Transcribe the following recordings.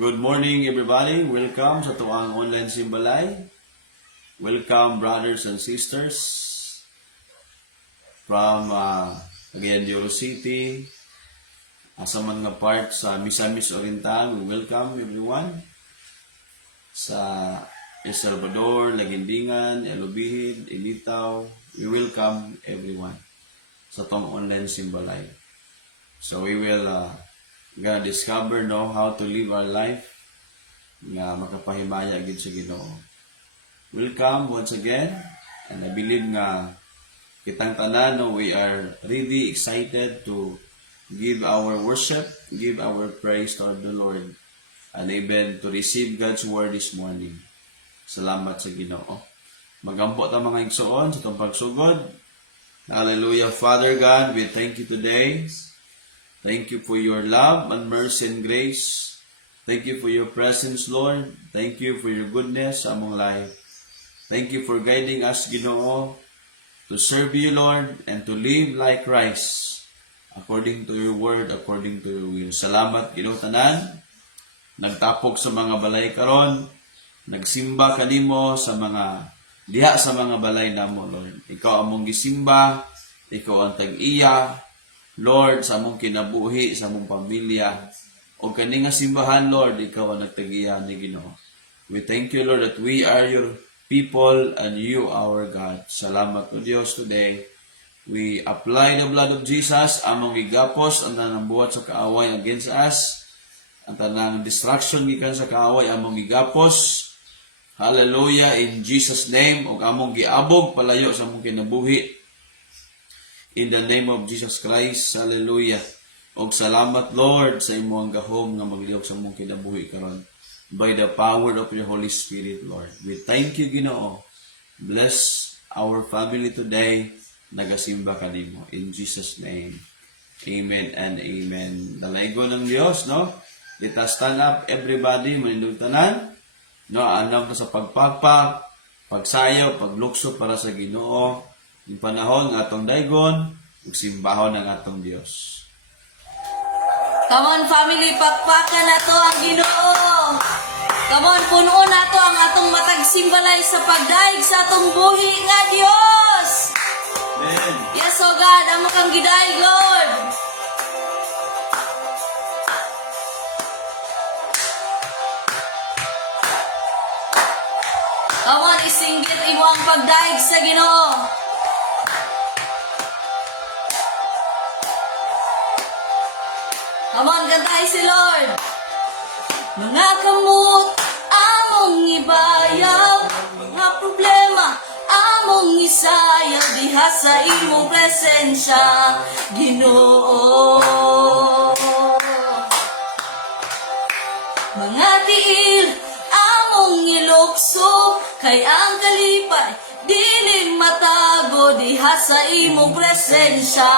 Good morning everybody. Welcome sa tuang online simbalay. Welcome brothers and sisters from Cagayan de Oro City. Sa mga part sa Misamis Oriental, we welcome everyone. Sa El Salvador, Lagindingan, Elubihid, Ilitaw, we welcome everyone sa tuang online simbalay. So we will gonna discover how to live our life nga makapahimaya gid sa Ginoo. Welcome once again, and I believe nga kitang tanan we are really excited to give our worship, give our praise to the Lord, and even to receive God's word this morning. Salamat sa Ginoo. Magampo ta mga igsoon sa itong pagsugod. Hallelujah. Father God, we thank you today. Thank you for your love and mercy and grace. Thank you for your presence, Lord. Thank you for your goodness sa among life. Thank you for guiding us, Ginoo, to serve you, Lord, and to live like Christ, according to your word, according to your will. Salamat, Ginoo tanan. Nagtapok sa mga balay karon, nagsimba kanimo sa mga diha sa mga balay namo, Lord. Ikaw among gisimba, ikaw ang tag-iya, Lord, sa among kinabuhi, sa among pamilya, o kani nga simbahan, Lord, ikaw ang nagtag-iya ni Ginoo. We thank you, Lord, that we are your people and you our God. Salamat o Diyos today. We apply the blood of Jesus, among igapos, ang tanang buhat sa kaaway against us, ang tanang distraction gikan sa kaaway, among igapos. Hallelujah, in Jesus' name, o among giabog, palayo sa among kinabuhi. In the name of Jesus Christ, hallelujah. Og salamat, Lord, sa imong gahom nga maglihok sa imong kinabuhi karon. By the power of your Holy Spirit, Lord. We thank you, Ginoo. Bless our family today. Nagasimba kanimo. In Jesus' name. Amen and amen. Dalaygo ng Diyos, no? Let us stand up, everybody, manindog tanan. No, anam na sa pagpagpag, pagsayaw, paglukso para sa Ginoo. Yung panahon ng atong daygon, magsimbahon ng atong Diyos. Come on, family, pakpakan na to ang Ginoo. Come on, puno na to ang atong matag simbalay sa pagdaig sa atong buhi nga Dios. Amen. Yes, oh God, amo kang gidaig, Lord. Come on, isinggit imo ang pagdaig sa Ginoo. Come on, kantahin si Lord. Mga kamot, among ibayaw, mga problema, among isayaw, diha sa imong presensya, Ginoo. Mga tiil, among ilukso, kay ang kalipay, dili matago, diha sa imong presensya,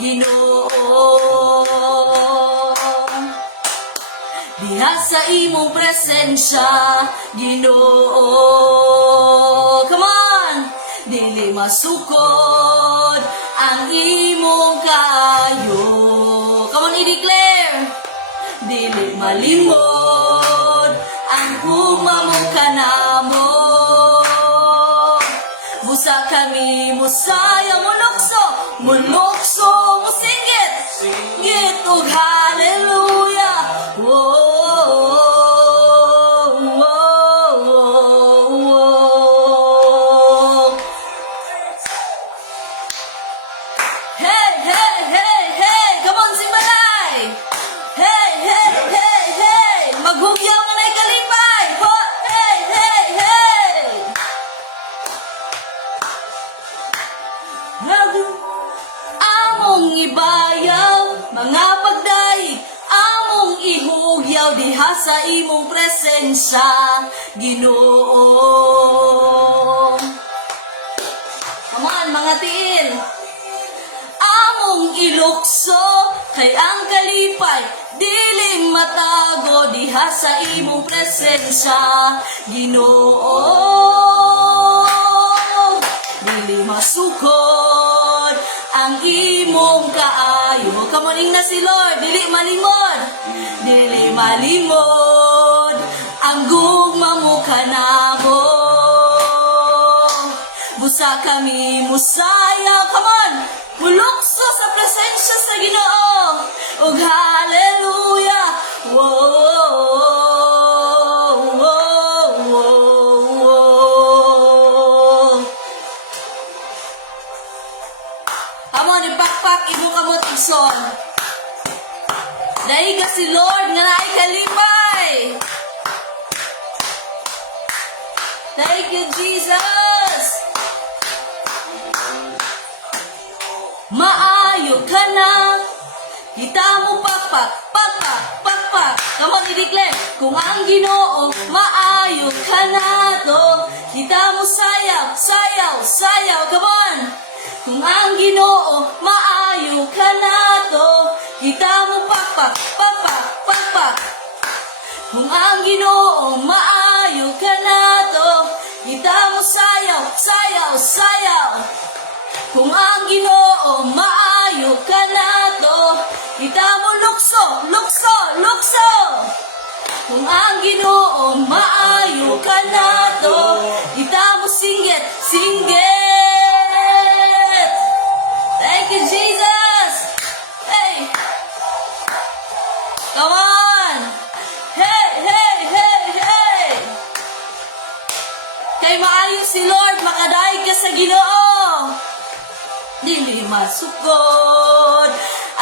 Ginoo. Diha sa imong presensya, Ginoo. Come on! Dili masukod ang imong kaayo. Come on, i-declare. Dili malimod ang humamong kanamo. Busa kami musaya munokso, musinggit, gitog hallelujah. Whoa. Maghugyaw nga na'y kalipay! Ho! Hey! Hey! Hey! Among ibayaw, mga pagdaig, among ihugyaw, diha sa imong presensya, Ginoo. Come on, mga tiil. Among ilukso, kay ang kalipay, dili matago, diha sa imong presensya, Ginoo. Dili masukod ang imong kaayo. Come on, na si Lord, dili malimod. Dili malimod ang gugma mo kanamo. Busa kami musaya, come on, mulukso sa presensya sa Ginoo. Og hallelujah, whoa, whoa, whoa. Come on, ipakpak, imo kamot igsoon. Dahil ka si Lord nga naay kalipay. Thank you, Jesus. Maayo ka na. Kita mo pakpak, pakpak, pakpak. Come on, i-declare. Kung ang Ginoo, maayo ka na to. Kita mo sayaw, sayaw, sayaw. Come on. Kung ang Ginoo, maayo ka na to. Kita mo pakpak, pakpak, pakpak. Kung ang Ginoo, maayo ka na to. Kita mo sayaw, sayaw, sayaw. Kung ang Ginoo, maayo ka na to. Kita mo lukso, lukso, lukso. Kung ang Ginoo, maayo ka na to. Kita mo singgit, singgit. Thank you, Jesus. Hey. Come on. Hey, hey, hey, hey. Kay maayo si Lord, makadaig ka sa Ginoo. Dili masukod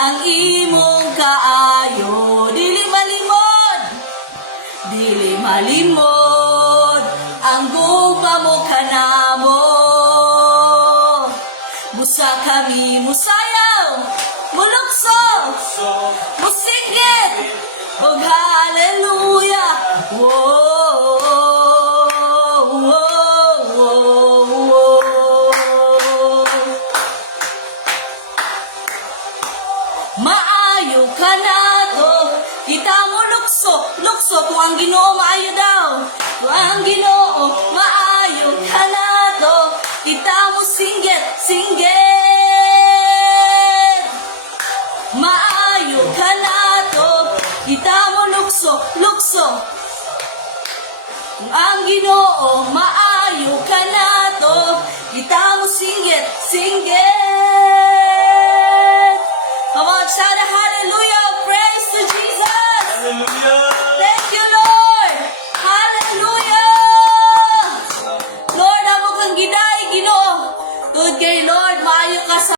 ang imong kaayo. Dili malimod. Dili malimod ang gugma mo kanamo. Busa kami musayaw, mulukso, musinggit, og hallelujah. Whoa, whoa, whoa, whoa. Maayo ka na to. Kita mo lukso, lukso. Kung ang Ginoo maayo daw. Kung ang Ginoo maayo ka na to. Kita mo singgit, singgit. Maayo ka na to. Kita mo lukso, lukso. Kung ang Ginoo maayo ka na to. Kita mo singgit, singgit. Come on, shout a hallelujah. Praise to Jesus. Hallelujah! Thank you, Lord. Hallelujah. Lord, amo kang giday, Ginoo. Good kay Lord, maayo ka sa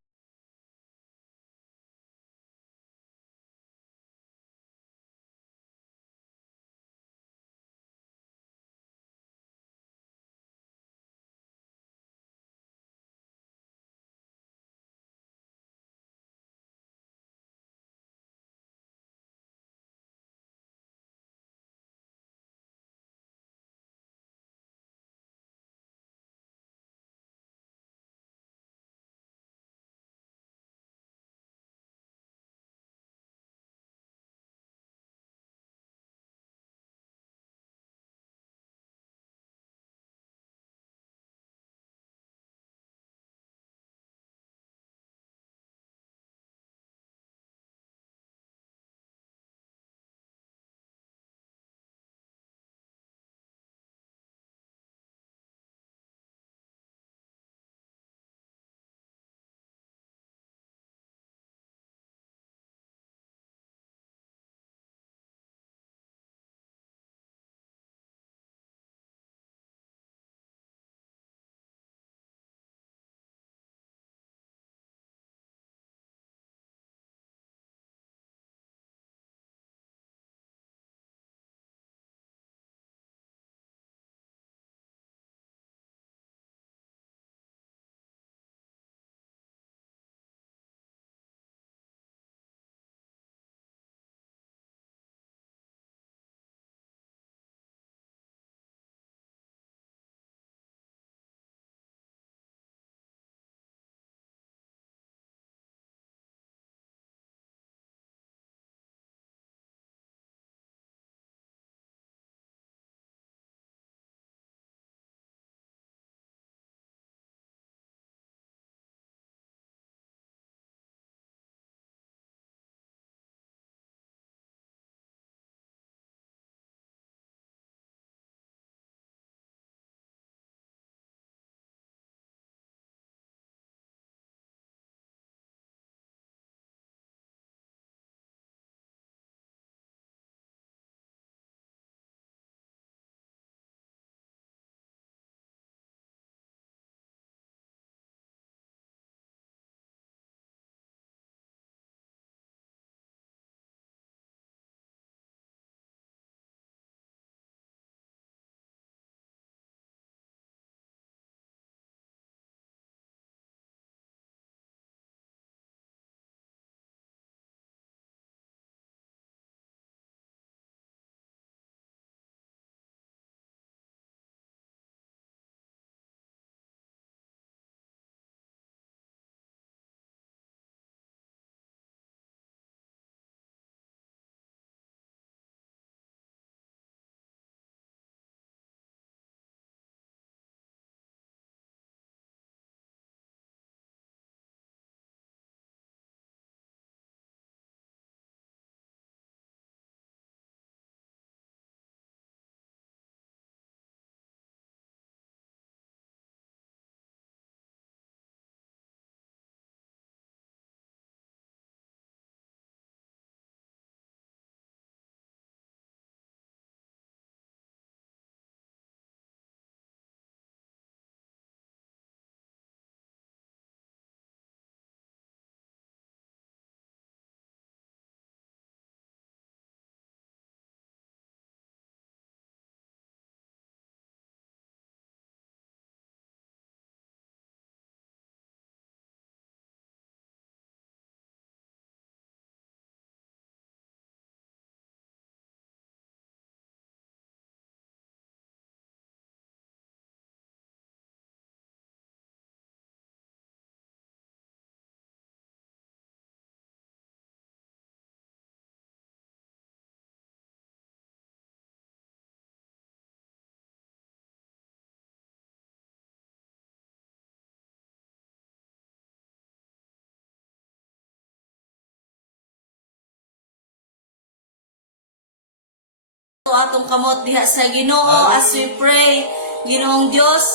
atong kamot diha sa Ginoo as we pray. Ginoong Dios,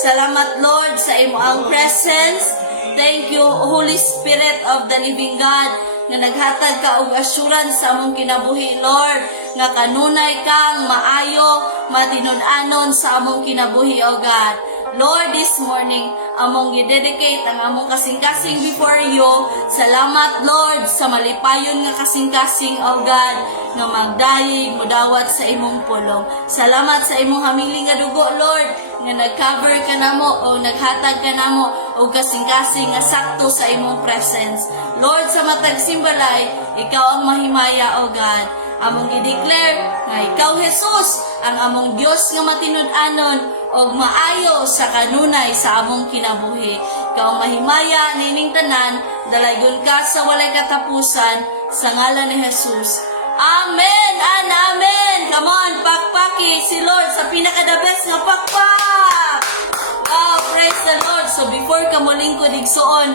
salamat Lord sa imo ang presence. Thank you Holy Spirit of the living God nga naghatag ka og assurance sa among kinabuhi Lord nga kanunay kang maayo matinud-anon sa among kinabuhi o God. Lord, this morning, among i-dedicate ang among kasing-kasing before you. Salamat, Lord, sa malipayon nga kasing-kasing, O God, nga magdayig, mudawat sa imong pulong. Salamat sa imong hamiling nga dugo, Lord, nga nag-cover ka namo o naghatag ka namo o kasing-kasing nga sakto sa imong presence. Lord, sa matag simbalay, ikaw ang mahimaya, O God. Among i-declare nga ikaw, Jesus, ang among Dios nga matinud-anon o maayo sa kanunay sa among kinabuhi. Ikaw ang mahimaya nining tanan, dalaygon ka sa walay katapusan, sa ngalan ni Jesus. Amen and amen! Come on, pakpaki si Lord sa pinaka-the best nga pakpak! Wow, praise the Lord! So before ka mo lingkod igsoon,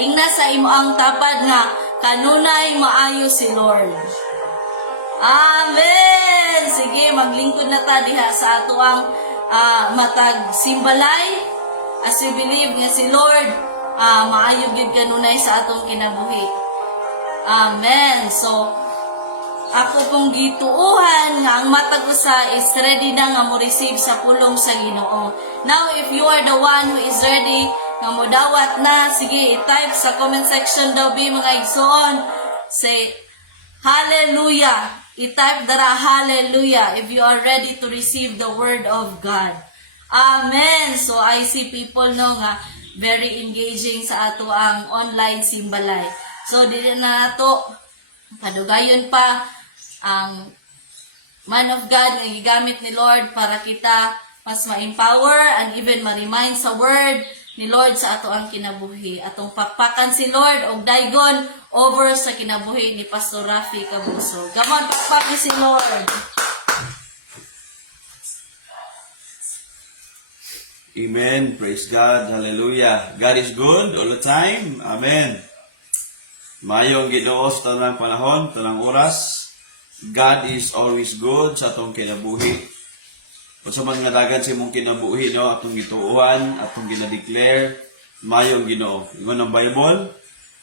ingna sa imo ang tapad nga kanunay maayo si Lord. Amen! Sige, maglingkod na ta diha sa ato ang matag simbalay as we believe nga si Lord maayo gyud kanunay sa atong kinabuhi. Amen. So ako pong gituuhan nga ang matag usa is ready na nga mo receive sa pulong sa Ginoo. Now if you are the one who is ready nga mo dawat na, sige i-type sa comment section daw bi mga igsoon. Say hallelujah. I-type dara hallelujah if you are ready to receive the word of God. Amen. So I see people no nga very engaging sa ato ang online simbalay. So dili na nato padugayon pa ang man of God nga gigamit ni Lord para kita mas ma-empower and even ma-remind sa word ni Lord sa ato ang kinabuhi. Atong pakpakan si Lord og daygon over sa kinabuhi ni Pastor Rafi Cabuso. Come on, pakpakan si Lord. Amen. Praise God. Hallelujah. God is good all the time. Amen. Mayong Ginoo sa tanang panahon, tanang oras. God is always good sa atong kinabuhi. Kung sa man nga dagan sa imong kinabuhi, no, atong gituuhan, atong ginadeclare, mayong Ginoo. Ingon ang Bible,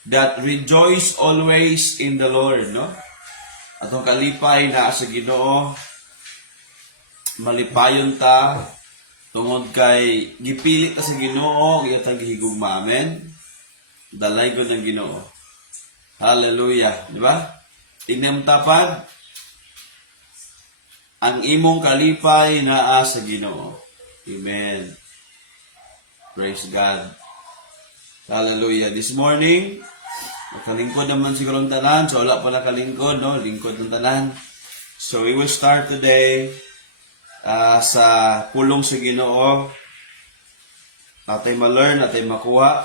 that rejoice always in the Lord, no? Atong kalipay na sa Ginoo, malipayon ta, tungod kay gipili ta sa Ginoo, iyatang gihigugma, amen? Dalay ko ng Ginoo. Hallelujah, di ba? Tingnan mo tapad, ang imong kalipay naa sa Ginoo. Amen. Praise God. Hallelujah. This morning, nakalingkod naman siguro ang tanan. So, wala pa nakalingkod, no? Lingkod ng tanan. So, we will start today sa pulong sa Ginoo. Natay ma-learn, natay makuha.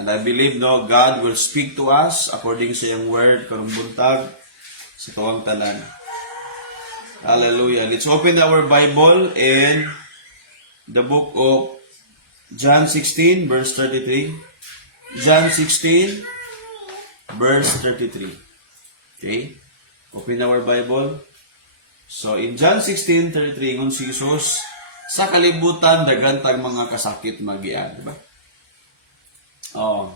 And I believe, no, God will speak to us according sa iyang word, karong buntag, sa tuwang tanan. Hallelujah. Let's open our Bible in the book of John 16, verse 33. John 16, verse 33. Okay? Open our Bible. So, in John 16:33, ngun si Jesus, sa kalibutan, dagantang mga kasakit magian. Diba? Oh,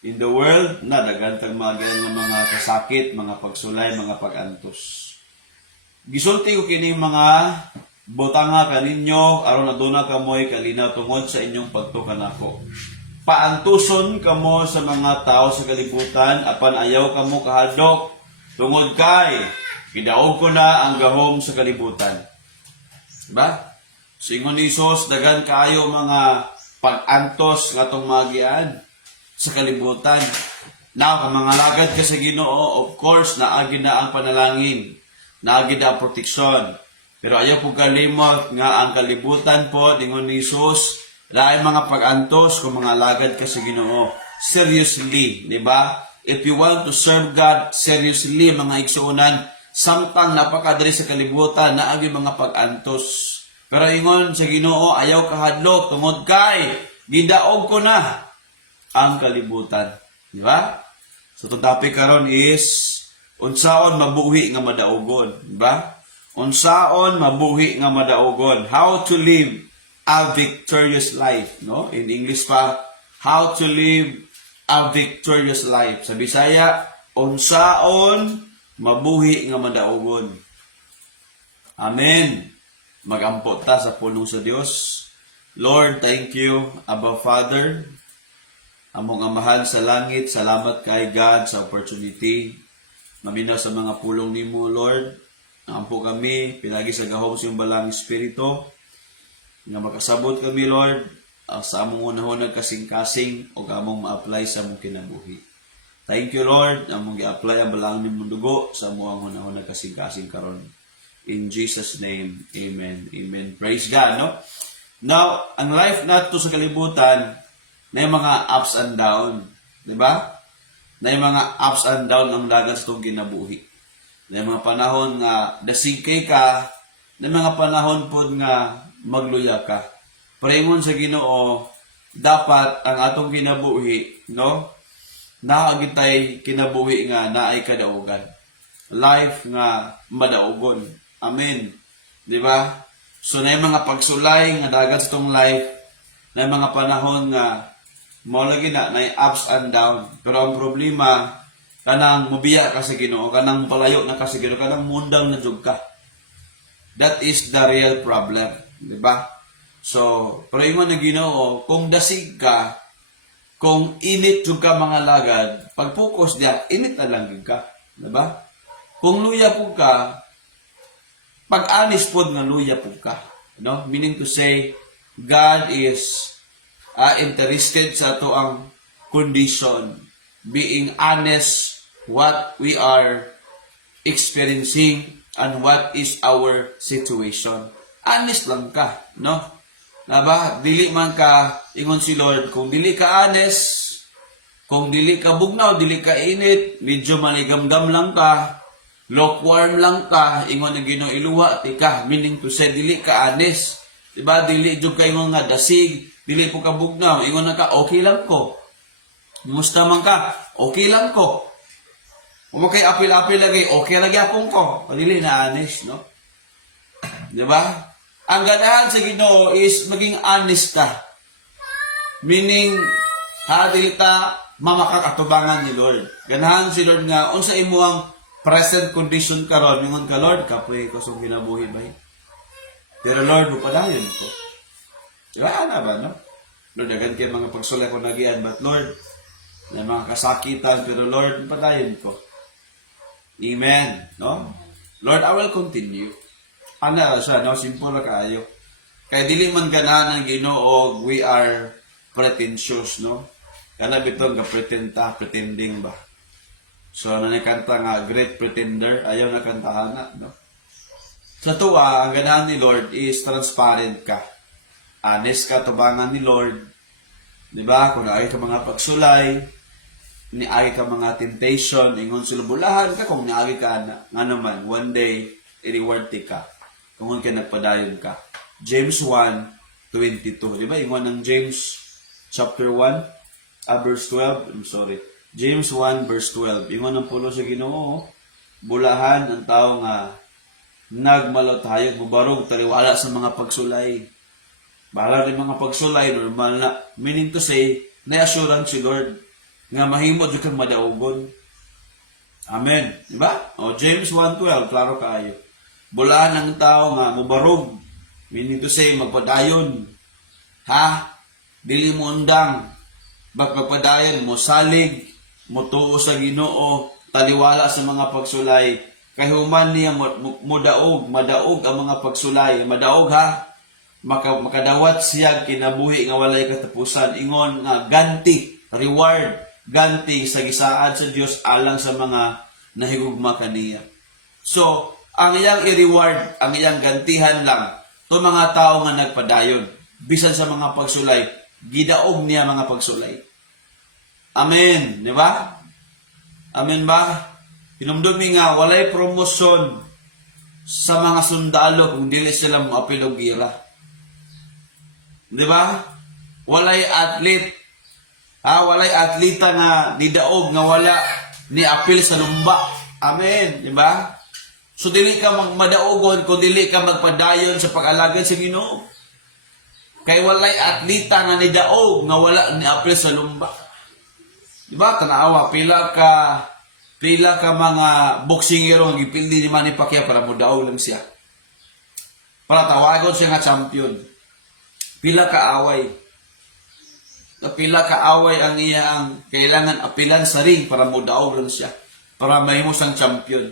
in the world, na dagantang magian ng mga kasakit, mga pagsulay, mga pagantos. Gisulti ko kini mga botanga kaninyo aron aduna kamoy kalinaw tungod sa inyong pagtukan ako. Paantuson kamo sa mga tao sa kalibutan apan ayaw kamo kahadlok tungod kay gidaog ko na ang gahom sa kalibutan. Diba? Singon ni Jesus, dagan kaayo mga pag-antos nga itong magian sa kalibutan. Now, kung mga lagad ka sa Ginoo, of course, naagi na ang panalangin. Naagi na ang proteksyon. Pero ayaw po kalimot nga ang kalibutan po, dingon ni Jesus, lain mga pag-antos kung mga lagad ka sa Ginoo. Seriously, di ba? If you want to serve God seriously, mga igsuunan, samtang napakadali sa kalibutan, naagi mga pag-antos. Pero ingon sa Ginoo, ayaw kahadlok, tungod kay, gidaog ko na ang kalibutan. Di ba? So, itong topic karon is, unsaon mabuhi nga madaugon. Di ba? unsaon mabuhi nga madaogon. How to live a victorious life, no? In English pa, how to live a victorious life. Sa Bisaya, unsaon mabuhi nga madaogon. Amen. Magampo ta sa pulong sa Dios. Lord, thank you, Abba Father. Among amahan sa langit, salamat kay God sa opportunity. Maminaw sa mga pulong nimo, Lord. Ampo kami, pinagi sa gahom sa iyong balang Espiritu. Nga makasabot kami, Lord, sa among unahon nagkasing-kasing o among ma-apply sa among kinabuhi. Thank you, Lord, among i-apply ang balang nimong dugo sa among unahon nagkasing-kasing karon. In Jesus' name, amen. Amen. Praise God, no? Now, ang life nato sa kalibutan, na yung mga ups and down. Diba? Na yung mga ups and down ang dagat sa itong kinabuhi. Na yung mga panahon nga dasigkay ka, na mga panahon po nga magluya ka. Paringon sa Ginoo, dapat ang atong kinabuhi, no? Naagitay kinabuhi nga naay kadaugan. Life nga madaugon. Amen. Diba? So, na yung mga pagsulay nga dagat sa itong life, na yung mga panahon nga mo lagi na yung ups and down. Pero ang problema, kanang mubiya ka sa Ginoo, kanang palayo na ka sa Ginoo, kanang mundang na jud ka. That is the real problem. Diba? So, pero yung mga Ginoo, kung dasig ka, kung init jud ka mga lagad, pag focus diya, init na lang jud ka. Diba? Kung luya po ka, pag-anis po nga luya po ka. No? Meaning to say, God is interested sa ito ang condition. Being honest what we are experiencing and what is our situation. Honest lang ka. No? Diba? Dili man ka, ingon si Lord, kung dili ka honest, kung dili ka bugnaw, dili ka init, medyo maligamgam lang ka, lukewarm lang ka, ingon na Ginoo iluwa, tika, meaning to say, dili ka honest. Diba? Dili jud ka ingon nga dasig, dili po ka bugnaw, ingon na ka, okay lang ko. Musta man ka, okay lang ko. Kung kay apil-apil lagi, okay lagi akong ko. Dili na honest, no? Diba? Ang ganahan sa Ginoo is maging honest ka. Meaning, dili ta mamakakatubangan ni Lord. Ganahan si Lord nga, unsa imo ang present condition karon, ingon ka, Lord, kapoy ko sa ginabuhi ba? Pero Lord, upadayon ko. Diba na ba, no? Lord, agad kayo mga pagsulay ko nagian, but Lord, may mga kasakitan, pero Lord, upadayon ko. Amen, no? Lord, I will continue. Ano siya, no? Simple na kaayo. Kaya dili man ganahan ng Ginoo, we are pretentious, no? Kana bitong pretending ba? So, nanikanta nga, Great Pretender, ayaw na kantahan na, no? Sa tuwa, ang ganahan ni Lord is transparent ka. Honest ka, tubangan ni Lord. Diba? Kung naay ka mga pagsulay, niay ka mga temptation, ingon sulubulahan ka, kung naay ka na, nga naman, one day, i-reward ka. Kung ka nagpadayon ka. James 1:22. Diba? Ingon ng James chapter 1, verse 12. I'm sorry. James 1 verse 12. Ingon ng pulo sa Ginoo, bulahan ang tao nga nagmalot hayag mubarog taliwala sa mga pagsulay. Bahala rin mga pagsulay, normal na. Meaning to say, na-assurance si Lord nga mahimod yung kang madaugon. Amen. Diba? O, James 1:12, klaro kaayo. Bulahan ang tao nga mubarog. Meaning to say, magpadayon. Ha? Dili mo undang. Magpapadayon mo salig. Mutuo sa Ginoo, taliwala sa mga pagsulay. Kay human niya madaog ang mga pagsulay. Madaog ha, makadawat siya kinabuhi nga walay katapusan. Ingon nga ganti, reward, ganti sa gisaad sa Dios alang sa mga nahigugma kaniya. So, ang iyang i-reward, ang iyang gantihan lang, to mga tao nga nagpadayon, bisan sa mga pagsulay, gidaog niya mga pagsulay. Amen. Di ba? Amen ba? Hinumdumi nga, walay promosyon sa mga sundalo kung dili sila maapil og gira. Di ba? Walay athlete. Walay atleta nga nidaog nga wala ni apil sa lumba. Amen. Di ba? So dili ka magmadaugon kung dili ka magpadayon sa pag-alagad sa Ginoo. Kay walay atleta nga ni daog nga wala ni apil sa lumba. Diba? Tanawa, pila ka mga boksingero ang gipildi ni Manny Pacquiao para mo daog lang siya. Para tawagon siya nga champion. Pila ka away. Pila ka away ang iya ang kailangan apilan sa ring para mo daog lang siya. Para mahimo siyang champion.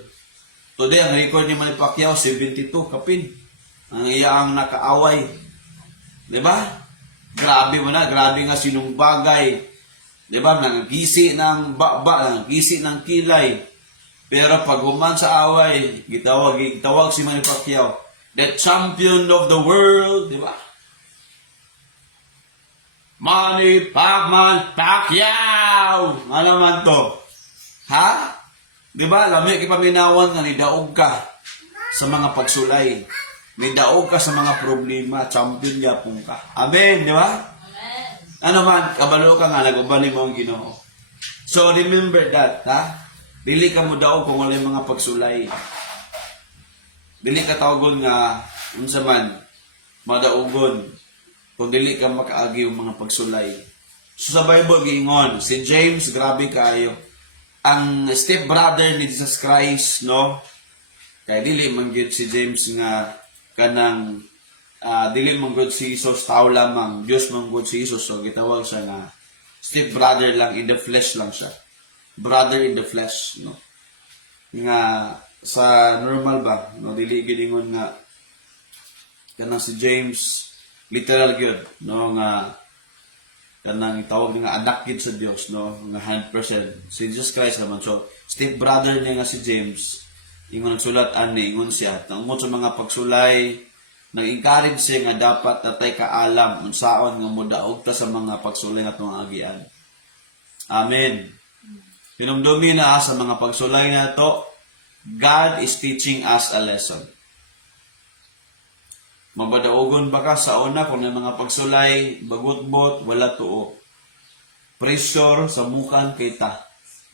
Today, ang record ni Manny Pacquiao, 72 kapin. Ang iya ang nakaaway. Diba? Grabe mo na. Grabe nga sinong bagay. Diba? Nangagisi ng baba, nangagisi ng kilay. Pero pag human sa away, gitawag si Manny Pacquiao, the champion of the world. Diba? Manny Pacquiao! Ano man to? Ha? Diba? Lami kipaminawan nga ni daog ka sa mga pagsulay. May daog ka sa mga problema. Champion yapong ka. Amen, di ba? Amen. Ano man, kabalo ka nga, nagubali mo ang Ginoo. So, remember that, ha? Dili ka mo daog kung wala yung mga pagsulay. Dili ka tawagon nga, unsa man, madaugon. Kung dili ka makaagi yung mga pagsulay. So, sa Bible, giingon, si James, grabe kayo. Ang step brother ni Jesus Christ, no? Kaya dili man gyud si James nga kanang dili man gyud si Jesus tao lamang, Dios man gyud si Jesus, so gitawag siya nga step brother lang, in the flesh lang siya. Brother in the flesh, no? Nga sa normal ba, no, dili gyud ingon nga kanang si James literal gyud, no, nga kanang tawag nga anak gid sa Dios, no, nga 100%. Si Jesus Christ naman, so step brother niya nga si James, ingon nagsulat ani, ingon siya tungod sa mga pagsulay, nag-encourage siya nga dapat natay kaalam unsaon nga modaog ta sa mga pagsulay natong agian. Amen. Hinumdumi na sa mga pagsulay nato, God is teaching us a lesson. Mabadaogon ba ka sa una kung may mga pagsulay, bagutbot, wala tuo. Pressure sa mukan kay ta.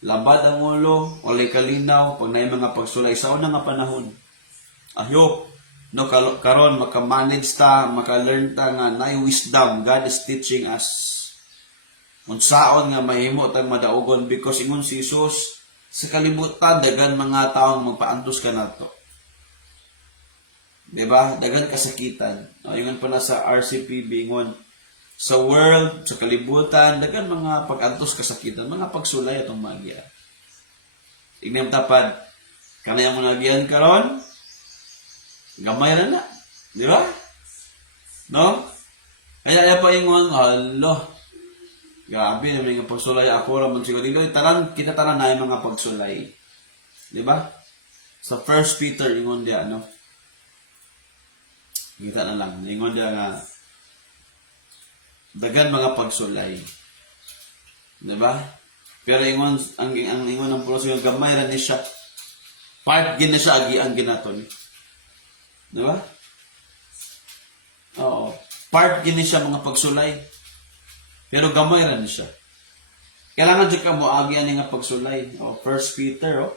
Labad ang ulo, walay kalinaw, pag may mga pagsulay sa una nga panahon. Ahyo, no, karon makamanage ta, maka-learn ta nga na wisdom. God is teaching us. Unsaon nga mahimo tang madaogon because ingon si Jesus, sa kalibutan, dagan mga taong magpaantos ka nato. Diba? Dagan kasakitan. Yung pa na sa RCP bingon. Sa world, sa kalibutan, dagan mga pag-antos kasakitan, mga pagsulay atong magya. Tignan tapad, kanayang mga nagyan karon, gamay na. Di ba? No? Kaya pa ingon, halo, grabe naman yung pagsulay ako raman siguro. Kita tanan na yung mga pagsulay. Di ba? Sa 1 Peter, ingon diya, no? Kita na lang. Ingon diya nga, dagan mga pagsulay. Diba? Pero ingon, ang ingon ng pulos yung gamay rin siya. Part gina siya, agi ang ginaton. Diba? Oo. Part gina siya mga pagsulay. Pero gamay rin siya. Kailangan dyan ka mo, agi ang nga pagsulay. 1 Peter,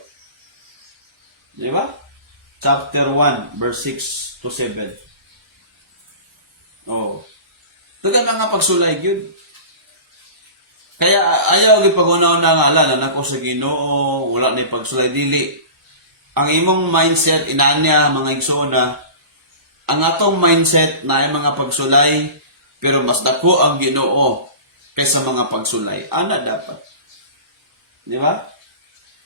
Diba? Chapter 1, verse 6 to 7. Dagan mga pagsulay yun. Kaya ayaw gipag-unaw na ngalan na ako sa Ginoo, wala na pagsulay dili. Ang imong mindset inanya mga igsoona, ang atong mindset na ay mga pagsulay pero mas dako ang Ginoo kaysa mga pagsulay. Ana dapat. Di ba?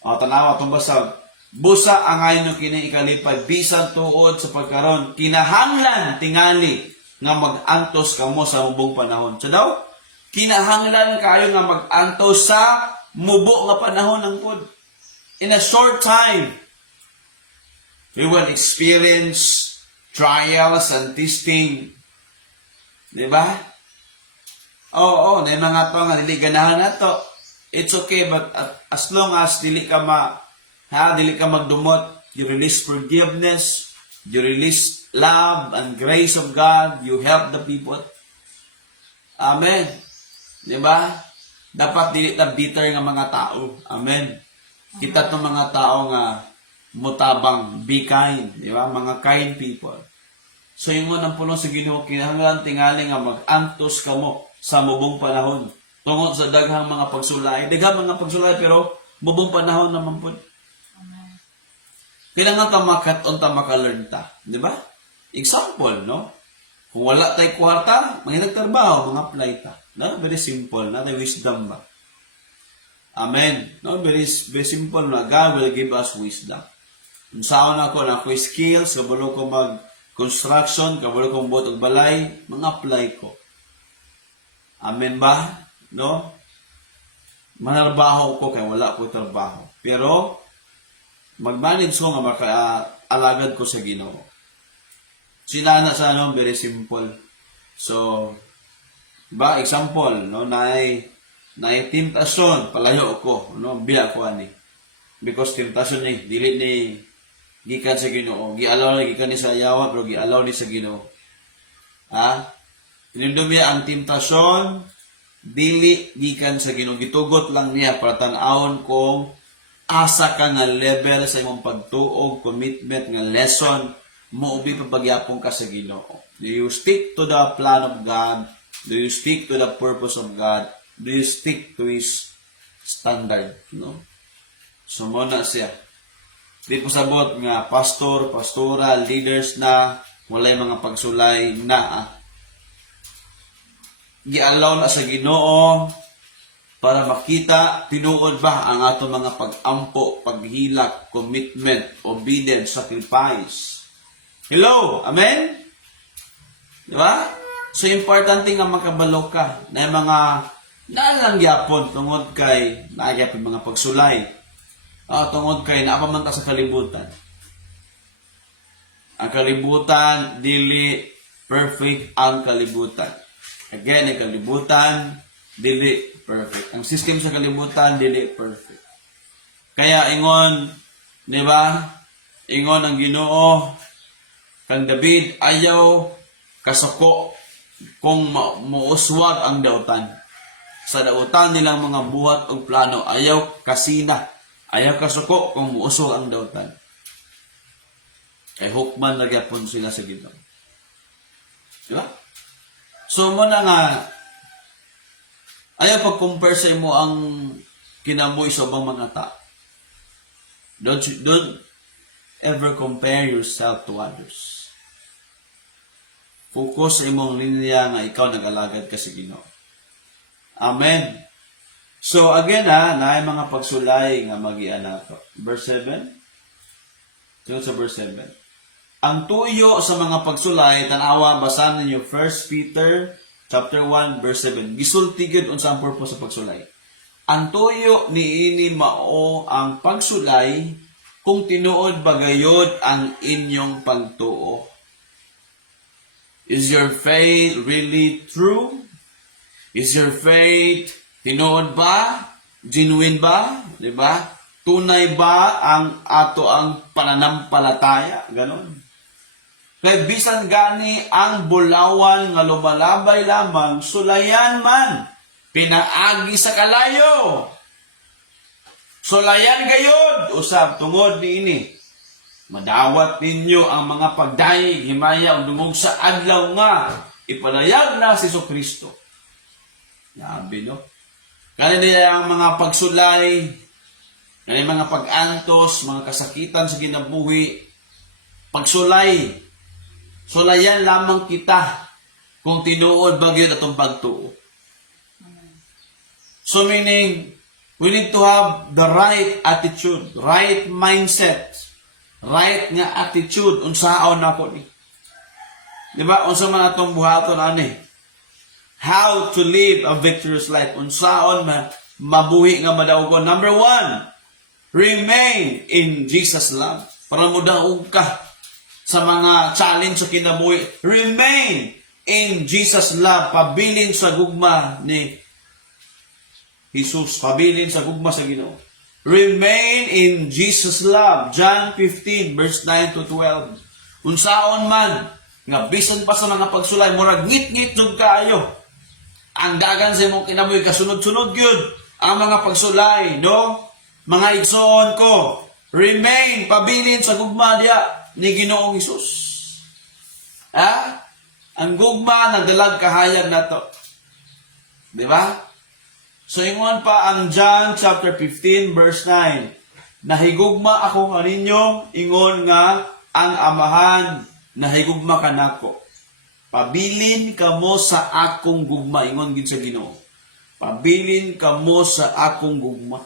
Tanawa tong basa. Busa angay no kini ikalipad bisan tuod sa pagkaron kinahanglan tingali nga mag-antos kamo sa mubong panahon. So daw, kinahanglan kayo nga mag-antos sa mubo nga panahon ng pod. In a short time, we will experience trials and testing. Diba? Oo, na mga to nga dili ganahan nato. It's okay, but as long as dili ka magdumot, you release forgiveness, you release love and grace of God. You help the people. Amen. Diba? Dapat dili ta bitter nga mga tao. Amen. Kita ng mga tao nga mutabang, be kind, di ba? Mga kind people. So ingon ang puno sa Ginoo kinahanglan tingali nga mag-antos kamo sa mubong panahon. Tungod sa daghang mga pagsulay, daghang mga pagsulay pero mubong panahon naman po. Kailangan ta makaton ta maka-learn ta, di ba? Example, no? Kung wala tay kwarta, manginagtrabaho, mga apply ta. No? Very simple, na wisdom ba? Amen. No, very simple na God will give us wisdom. Unsaon ako na ako skills, kabalo ko mag construction, kabalo ko buot og balay, mga apply ko. Amen ba? No? Manarbaho ko kay wala ko trabaho. Pero mag-manage ko nga maka-alagad ko sa Ginoo. Sila na sa ano, very simple. So, ba example, no, na temptation, palayo ko, no, biya ko ani. Because temptation ni dili ni gikan sa Ginoo, gialaw ni gikan ni sa yawa pero gialaw ni sa Ginoo. Ha? Tinindumya ang temptation dili gikan sa Ginoo, gitugot lang niya para tan-awon kung asa ka nga level sa imong pagtuog, commitment nga lesson mo ubi papagyapon ka sa Ginoo. Do you stick to the plan of God? Do you stick to the purpose of God? Do you stick to His standard? No? So, muna siya. Di po sabot nga pastor, pastoral, leaders na walay mga pagsulay na gialaw na sa Ginoo para makita tinuod ba ang ato mga pag-ampo, paghilak, commitment, obedience, sacrifice. Hello? Amen? Di ba? So, importante nga makabalo ka na yung mga nalang yapon tungod kay nagyapon mga pagsulay. Tungod kay naapamanta sa kalibutan. Ang kalibutan, dili perfect ang kalibutan. Again, ang kalibutan, dili perfect. Ang system sa kalibutan, dili perfect. Kaya ingon, di ba? Ingon ang Ginoo, kang David, ayaw kasako kung muuswag ang dautan. Sa dautan nilang mga buhat o plano, ayaw kasina. Ayaw kasuko kung muuswag ang dautan. Kay hukman nagyapon sila sa Ginoo. Diba? So muna nga, ayaw pag-compare sa imo ang kinabuhi sa ubang mga tao. Don't ever compare yourself to others. Focus sa imong linya nga ikaw nag-alagad ka sa Ginoo. Amen. So again na mga pagsulay nga magian nato. Verse 7. Tingnan sa verse 7. Ang tuyo sa mga pagsulay tan-awa basahan ninyo 1 Peter chapter 1 verse 7. Gisulti gid unsa ang purpose sa pagsulay. Ang tuyo niini mao ang pagsulay kung tinuod bagayod ang inyong pagtuo. Is your faith really true? Is your faith tinuod ba? Genuine ba? Diba? Tunay ba ang ato ang pananampalataya? Ganon. Kaya bisan gani ang bulawan nga lumalabay lamang, sulayan man, pinaagi sa kalayo. Sulayan gayod, usab tungod ni ini. Madawat ninyo ang mga pagdayeg, himaya, o dumog sa adlaw nga, ipalayag na si Kristo. Nabi, no? Kaya nila ang mga pagsulay, kaya mga pag-antos, mga kasakitan sa ginabuhi, pagsulay, sulayan lamang kita kung tinuod ba yun atong pagtuo. So meaning, we need to have the right attitude, right mindset, right nga attitude, unsaon na po ni. Diba? Unsa man atong buhaton ani? How to live a victorious life. Unsaon mabuhi nga madaugon. Number 1, remain in Jesus' love. Para mo daog ka sa mga challenge sa kinabuhi. Remain in Jesus' love. Pabilin sa gugma ni Jesus. Pabilin sa gugma sa Ginoo. Remain in Jesus' love. John 15 verse 9 to 12. Unsaon man nga bisan pa sa mga pagsulay, murag ngit-ngit jud kaayo. Ang dagan sa imong kinabuhi kasunod-sunod gyud ang mga pagsulay, no? Mga igsoon ko, Remain, pabilin sa gugma diya ni Ginoong Hesus. Ha? Ang gugma nagdalag kahayag na to. Di ba? So, ingon pa ang John chapter 15 verse 9. Nahigugma ako kaninyo, ingon nga ang amahan, nahigugma kanako. Pabilin kamo sa akong gugma, ingon gid sa Ginoo. Pabilin kamo sa akong gugma.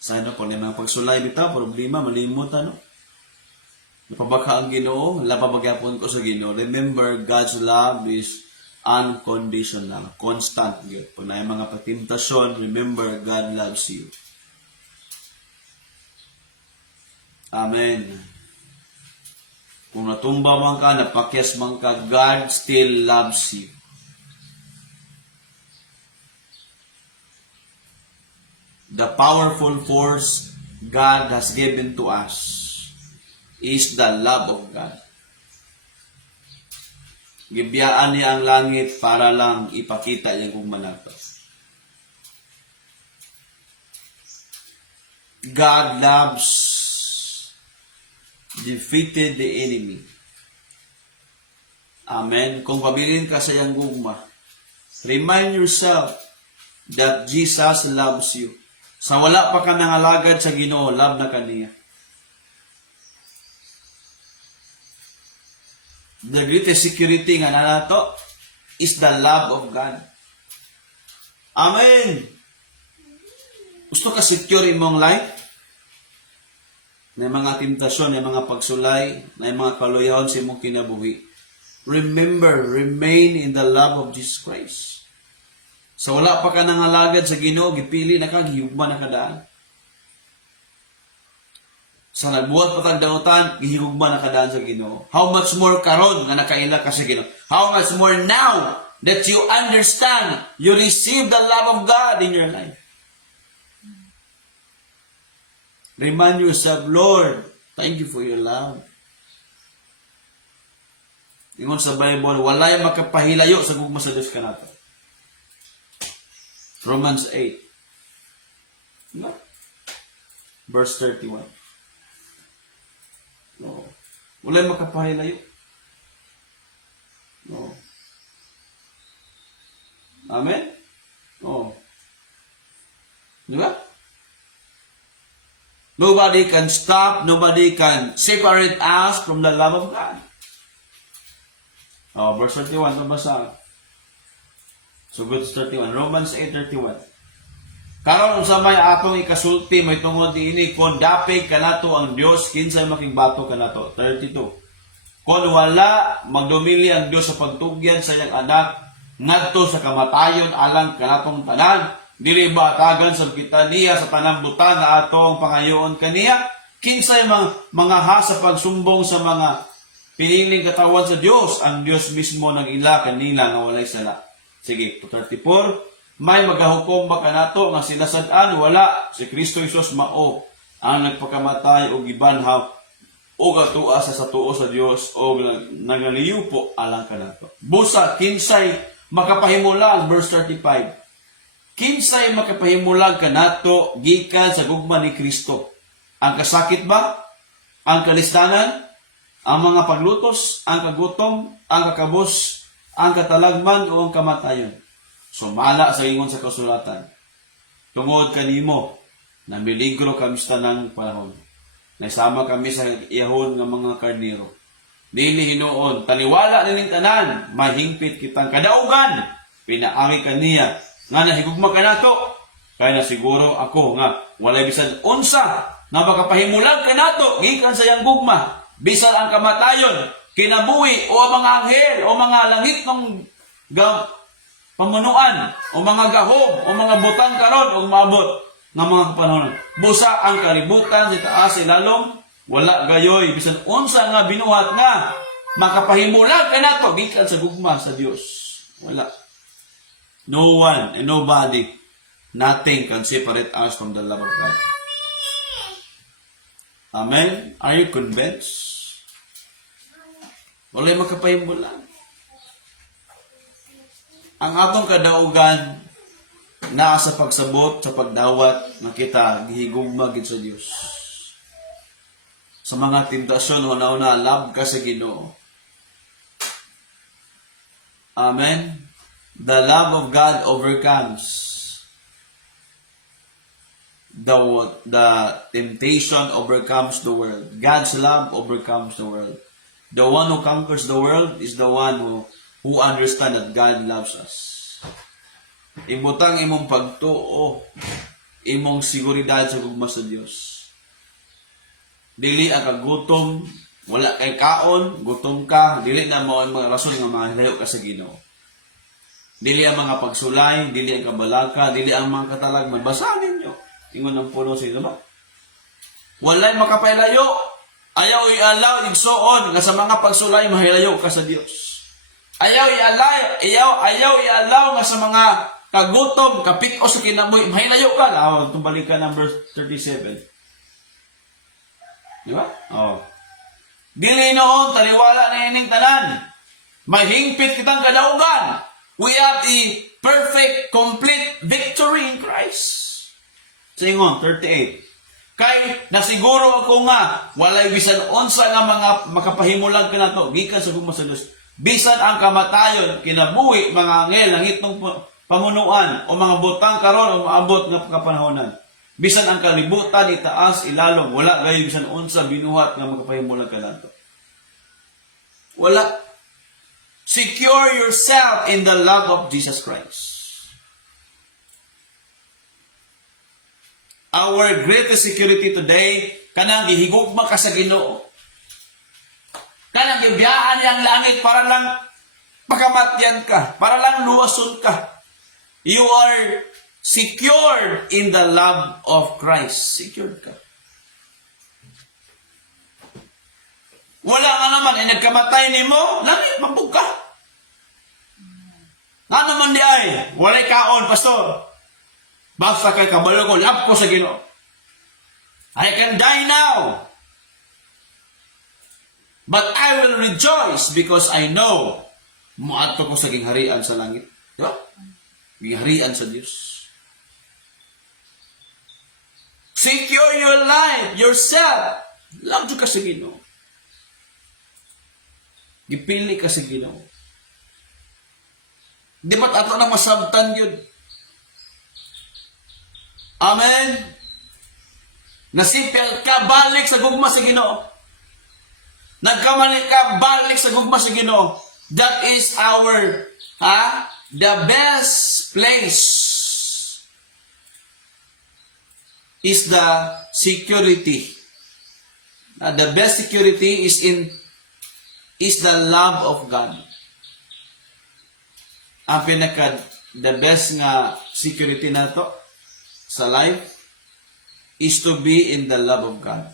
Sana po na mga pagsulay bitaw, problema, malimot ano. Napabaka ang Ginoo, lapabagapon ko sa Ginoo. Remember, God's love is unconditional, constant. Pag na mga patimtasyon, remember, God loves you. Amen. Kung natumba man ka, napakyas man ka, God still loves you. The powerful force God has given to us is the love of God. Gibiyaan niya ang langit para lang ipakita yung kumanato. God loves, defeated the enemy. Amen. Kung pabilin ka sa iyang gugma, remind yourself that Jesus loves you. Sa wala pa ka nangalagad sa Ginoo, love na kaniya. The greatest security nga nato is the love of God. Amen. Gusto ka secure imong life? Na mga temptasyon, na mga pagsulay, na mga kaluyahon sa imong kinabuhi. Remember, remain in the love of Jesus Christ. Sa wala pa ka nangalagad sa Ginoo, gipili na ka, gihugma na kadaan. Sa nagbuhat pa tag dautan, gihugma na kadaan sa Ginoo. How much more karon nga nakaila ka sa Ginoo? How much more now that you understand, you receive the love of God in your life? Remind yourself, Lord, thank you for your love. Ingon sa Bible, walay makapahilayo sa gugma sa Dios kanato. Romans 8. No? Verse 31. No. Walay makapahilayo. No. Amen? No. Di ba? Nobody can stop, nobody can separate us from the love of God. Oh, verse 31, nabasa. So good 31. Romans 8:31. Karon unsa may atong ikasulti may tungod diini kon dapig kanato ang Dios kinsay makigbato kanato. 32. Kon wala magdumili ang Dios sa pagtugyan sa iyang anak ngadto sa kamatayon alang kanatong tanan, dili ba tagan sa kita niya sa tanang butan na atong pangayoon kaniya? Kinsay mga sa pagsumbong sa mga piniling katawan sa Dios, ang Dios mismo nag-ila kanila nga walay sala. Sige, 34. May magahukom ba kanato nga sila sad-an? Wala. Si Kristo Jesus mao ang nagpakamatay o gibanhaw o gatua sa tuo sa Dios o nagaliw po alang kanato. Busa, kinsay makapahimulang, verse 35. Kinsay makapahimulang kanato gikan sa gugma ni Kristo? Ang kasakit ba? Ang kalistanan? Ang mga paglutos? Ang kagutom? Ang kakabos? Ang katalagman o ang kamatayon? Sumala sa ingon sa kasulatan. Tungod kanimo, na miligro kami sa tanang panahon. Naisama kami sa iyahon ng mga karniro. Dili hinuon, taniwala nining tanan, mahingpit kitang kadaugan. Pinaagi kaniya, nga nahigugma ka nato. Kaya na siguro ako nga, walay bisan unsa, na makapahimulang ka nato, gikan sa iyang gugma. Bisan ang kamatayon, kinabuhi, o mga anghel, o mga langit ng pamunuan, o mga gahom, o mga butang karon, o maabot ng mga kapanahon. Busa ang kaributan, sa taas, ilalom, wala gayoy, bisan unsa nga binuhat nga, makapahimulang ka nato, gikan sa gugma sa Dios. Wala. No one and nobody, nothing can separate us from the love of God. Amen? Are you convinced? Walay makapahimulang. Ang atong kadaugan, naa sa pagsabot, sa pagdawat, na kita gihigugma gid sa Dios. Sa mga tentasyon, una-una, love ka sa Ginoo. Amen? The love of God overcomes the temptation, overcomes the world. God's love overcomes the world. The one who conquers the world is the one who understands that God loves us. Imutang imong pagtuo, imong seguridad sa gugma sa Dios. Dili ang kagutom, wala kay kaon, gutom ka, dili na mo ang mga rason nga mahilayo ka sa Ginoo. Dili ang mga pagsulay, dili ang kabalaka, dili ang mga katalagman. Basahin nyo. Ingon ng puno sa ito ba? Walay makapailayo. Ayaw i-allow, igsoon, nga sa mga pagsulay, mahilayo ka sa Dios. Ayaw i-allow nga sa mga kagutom, kapik-o sa kinamoy, mahilayo ka. Itong balikan ng verse 37. Di ba? Oh. Dili noon, taliwala na ining tanan. Mahingpit kitang kadaugan. We have a perfect, complete victory in Christ. Singon, 38. Kay nasiguro ako nga, walay bisan unsa nga mga makapahimulang kanato, gikan sa gugma sa Dios. Bisan ang kamatayon, kinabuhi, mga angel, langitong pamunuan, o mga butang karon o maabot nga kapanahonan. Bisan ang kalibutan, itaas, ilalong, wala gayon bisan unsa binuhat nga makapahimulang kanato. Wala. Secure yourself in the love of Jesus Christ. Our greatest security today, kanang gihigugma ka sa Ginoo. Kanang gibiyaan niyang langit para lang pakamatyan ka, para lang luwason ka. You are secured in the love of Christ. Secured ka. Wala nga naman, nagkamatay ni mo, langit, mabug ka. Nga naman di ay, walay kaon, pastor. Basta kay kabalo ko, love ko sa Ginoo. I can die now. But I will rejoice because I know muadto ko sa gingharian sa langit. Di ba? Gingharian sa Diyos. Secure your life, yourself. Love ka sa Ginoo. Gipili ka sa Ginoo. Di ba't ato na masabtan yun? Amen? Nasipil ka, balik sa gugma sa Ginoo. Nagkamali ka, balik sa gugma sa Ginoo. That is our, the best place is the security. The best security is the love of God. Ang the best nga security na to sa life is to be in the love of God.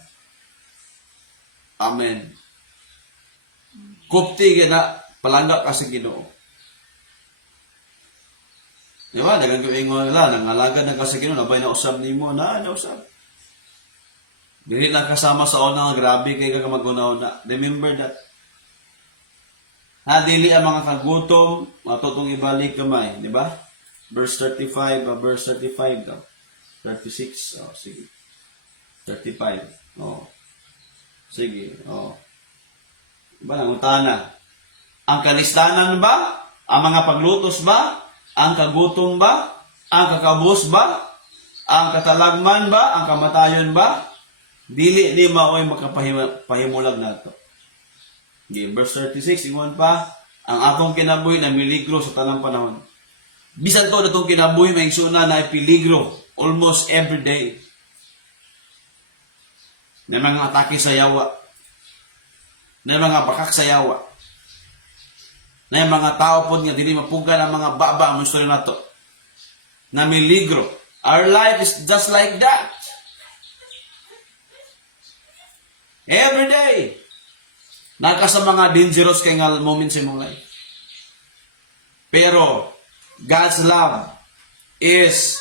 Amen. Kupti na palangga ka sa Ginoo. Di ba? Dagang kaingon nila, nangalaga na ka sa Ginoo, nabay na usab nimo na usab. Dili lang kasama sa una, grabe kay ka mag-una-una. Remember that. Dili ang mga kagutom, matutong ibalik kamay, di ba? Verse 35 daw. 36, sige. 35, sige, Diba, nangutana. Ang kalistanan ba? Ang mga paglutos ba? Ang kagutom ba? Ang kakabus ba? Ang katalagman ba? Ang kamatayon ba? Dili ni maoy makapahimulag nato. Verse 36, ingon pa, ang akong kinabuhi na miligro sa tanang panahon. Bisan ko na itong kinabuhi, may suna na piligro almost every day. May mga atake sa yawa. May mga bakak sa yawa. May mga tao po nga, dili mapugan ang mga baba ang istorya na to. Na miligro. Our life is just like that. Every day. Naka sa mga dangerous kay nga moments sa mong life. Pero, God's love is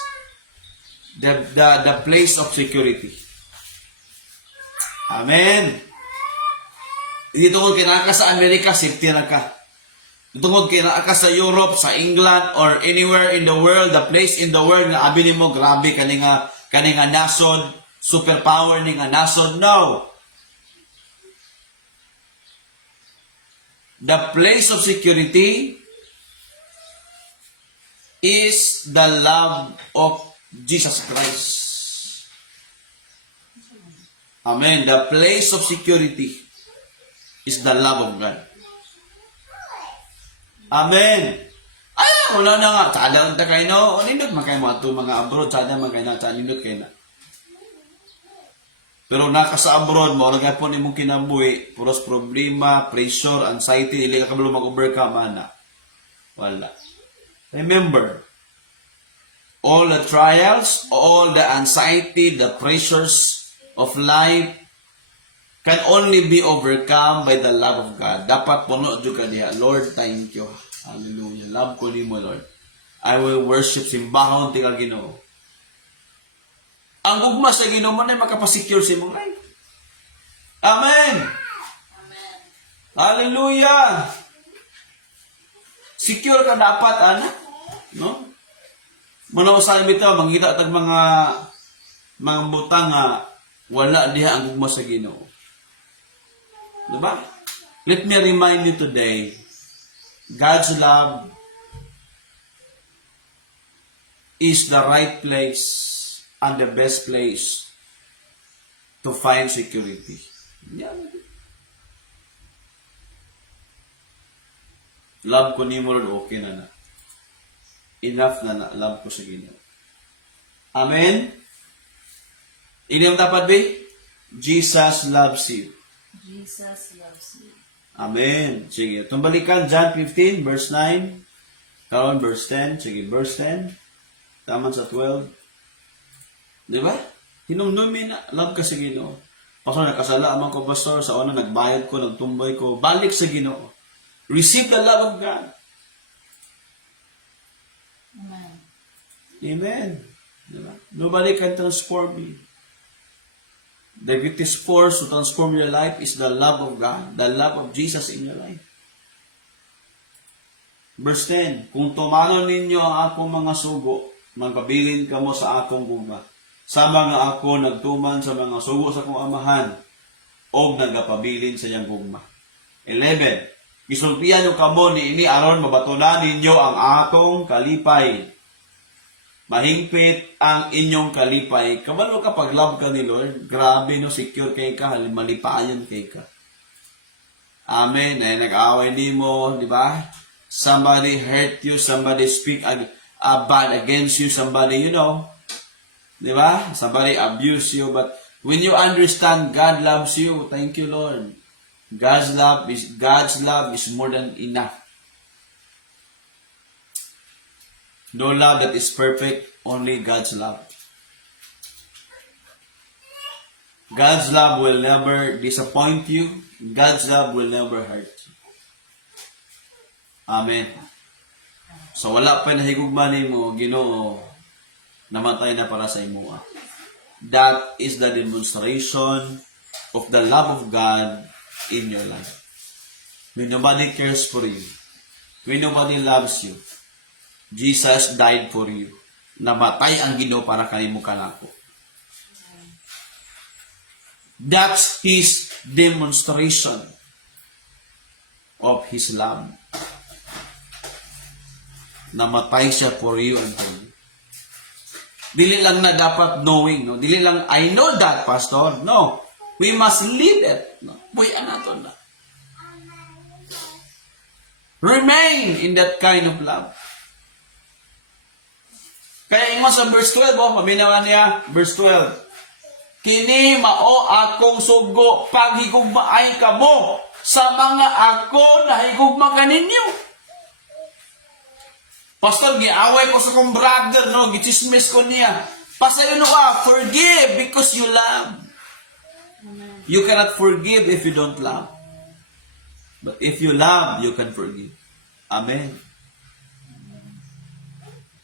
the place of security. Amen. Dito kung kinaka sa Amerika, safety na ka. Tungod kay naa ka sa Europe, sa England, or anywhere in the world, the place in the world nga abi nimo grabe kani nga nasod, superpower ni nga nasod. No. The place of security is the love of Jesus Christ. Amen. The place of security is the love of God. Amen. Ay, wala na nga. Tsada ang takay no. Nindot man kayo mga abroad. Tsada man kayo na. Tsada nindot kayo na. Pero naka sa abroad mo, nagay po ni mong kinabuhi, puros problema, pressure, anxiety, hindi ka kabalo mag-overcome, ana. Wala. Remember, all the trials, all the anxiety, the pressures of life can only be overcome by the love of God. Dapat puno juga niya, Lord, thank you. Hallelujah. Love ko ni mo, Lord. I will worship, simbahon, tika Ginoo. Ang gugma sa Ginoo mo na makapasecure sa imong life. Amen. Amen. Hallelujah. Secure ka dapat, ana. No? Muna usahin bitaw, mangita tag mga butang nga wala diha ang gugma sa Ginoo. Diba? Let me remind you today, God's love is the right place and the best place to find security. Yan. Love ko ni mo, Lord, okay na na. Enough na na, love ko sa Ginoo. Amen? Ini ang dapat ba? Jesus loves you. Jesus loves you. Amen. Sige, itong balikan, John 15, verse 9. Karon, verse 10. Sige, verse 10. Taman sa 12. Di ba? Hinumdumi na, love ka sa Ginoo. Pastor, nakasala man ko, Pastor. Sa una, nagbayad ko, nagtumboy ko. Balik sa Ginoo. Receive the love of God. Amen. Amen. Di ba? Nobody can transform you. The greatest force to transform your life is the love of God, the love of Jesus in your life. Verse 10, kung tumano ninyo ang akong mga sugo, magpabilin ka mo sa akong gugma. Sama nga ako nagtuman sa mga sugo sa akong amahan, o nagapabilin sa iyang gugma. 11, isulpian nyo kamo ni ini aron mabatunan ninyo ang akong kalipay. Mahingpit ang inyong kalipay. Kabalo kapag love ka ni Lord, grabe no, secure kay ka, malipayan kay ka. Amen. Ay nag-away ni mo, di ba? Somebody hurt you, somebody speak bad against you, somebody, you know, di ba? Somebody abuse you, but when you understand God loves you, thank you, Lord. God's love is more than enough. No love that is perfect, only God's love. God's love will never disappoint you. God's love will never hurt you. Amen. So wala pa nahigugmanin mo, Ginoo, namatay na para sa imo. That is the demonstration of the love of God in your life. When nobody cares for you, when nobody loves you, Jesus died for you. Namatay ang Ginoo para kanimo kanako. That's His demonstration of His love. Namatay siya for you and for you. Dili lang na dapat knowing, no? Dili lang, I know that, Pastor. No. We must live it. No? Buyan nato na. Remain in that kind of love. Kaya ingon sa verse 12, paminawan niya, verse 12. Kini mao akong sugo, paghigugmaay kamo sa mga ako na higugma kaninyo. Pastor, giaway ko sa kong brother, no? Gichismis ko niya. Pastor, forgive because you love. You cannot forgive if you don't love. But if you love, you can forgive. Amen.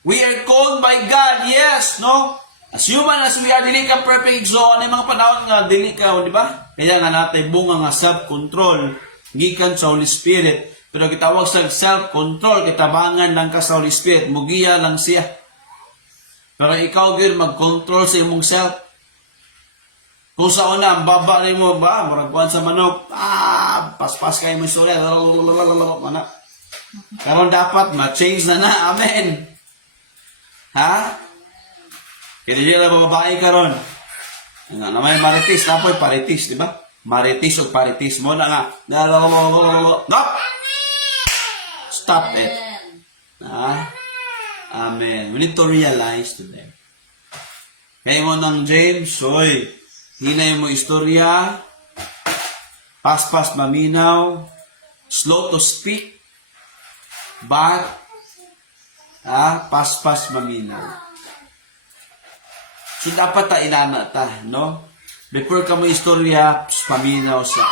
We are called by God, yes, no? As human as we are, dili ka perfect. So, ano yung mga panahon nga, dili ka, di ba? Kaya nga natin bunga nga self-control, gikan sa Holy Spirit. Pero gitawag sa self-control, kitabangan lang ka sa Holy Spirit, mugiya lang siya. Pero ikaw gyud mag-control sa imong self. Kung sa una, ang baba rin mo ba, muragpuan sa manok, paspas kayo mo sulit, mana. Karon dapat ma-change na, amen. Ha? Kaya di lang babae karon. Nga naman maritis, tapoy paritis, di ba? Maritis o paritis mo na nga. Stop! Stop it. Ha? Amen. We need to realize today. Kaya mo ng James, oy, hinay mo istorya, paspas maminaw, slow to speak, but, paspas maminaw. So, dapat ta inana ta, no? Before ka mo istorya, paminaw sa.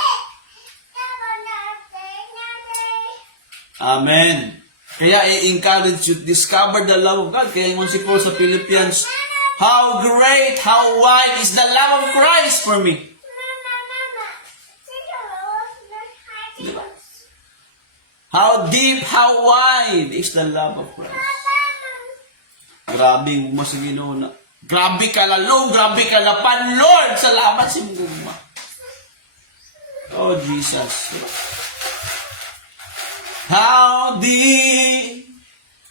Amen. Kaya i-encourage you, discover the love of God. Kaya yung si Paul sa Philippians, how great, how wide is the love of Christ for me. Diba? How deep, how wide is the love of Christ. Grabe mo sa Ginoo na. Grabe ka lalong, grabe ka lapan, Lord! Salamat sa mga. Oh, Jesus. How deep,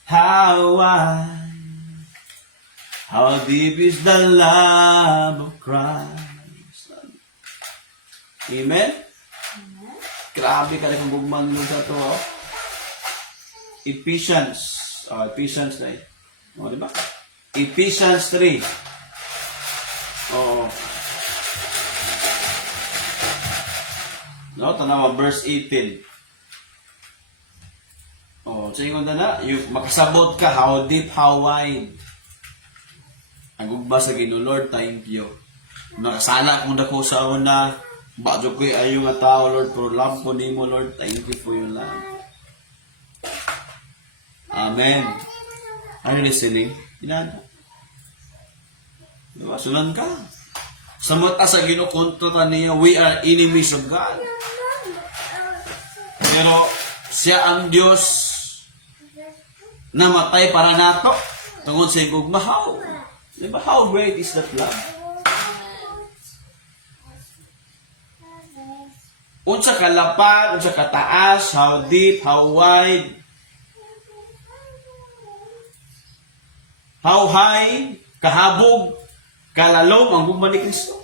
how wide, how deep is the love of Christ. Amen? Grabe ka lang gugmang nung sa ito. Oh. Ephesians. Ephesians na eh. Diba? Ephesians 3. Oo. No, tanawa, verse 18. Oh, so yung na, yung makasabot ka, how deep, how wide. Ang ugba sa Ginoo, Lord, thank you. Nakasala kung dako sa una, badyo ko'y ayaw nga tao, Lord, pero love ko nimo, Lord, thank you for your love. Amen. Are you listening? Inana. Diba? Sunan ka. Sa mata sa Ginoo, kontra niya, we are enemies of God. Pero, siya ang Diyos namatay para nato. Tungod sa igugma, how? Diba? How great is that love? Unsa kalapad, unsa kataas, how deep, how wide, how high, kahabog, kalalom ang gugma ni Kristo.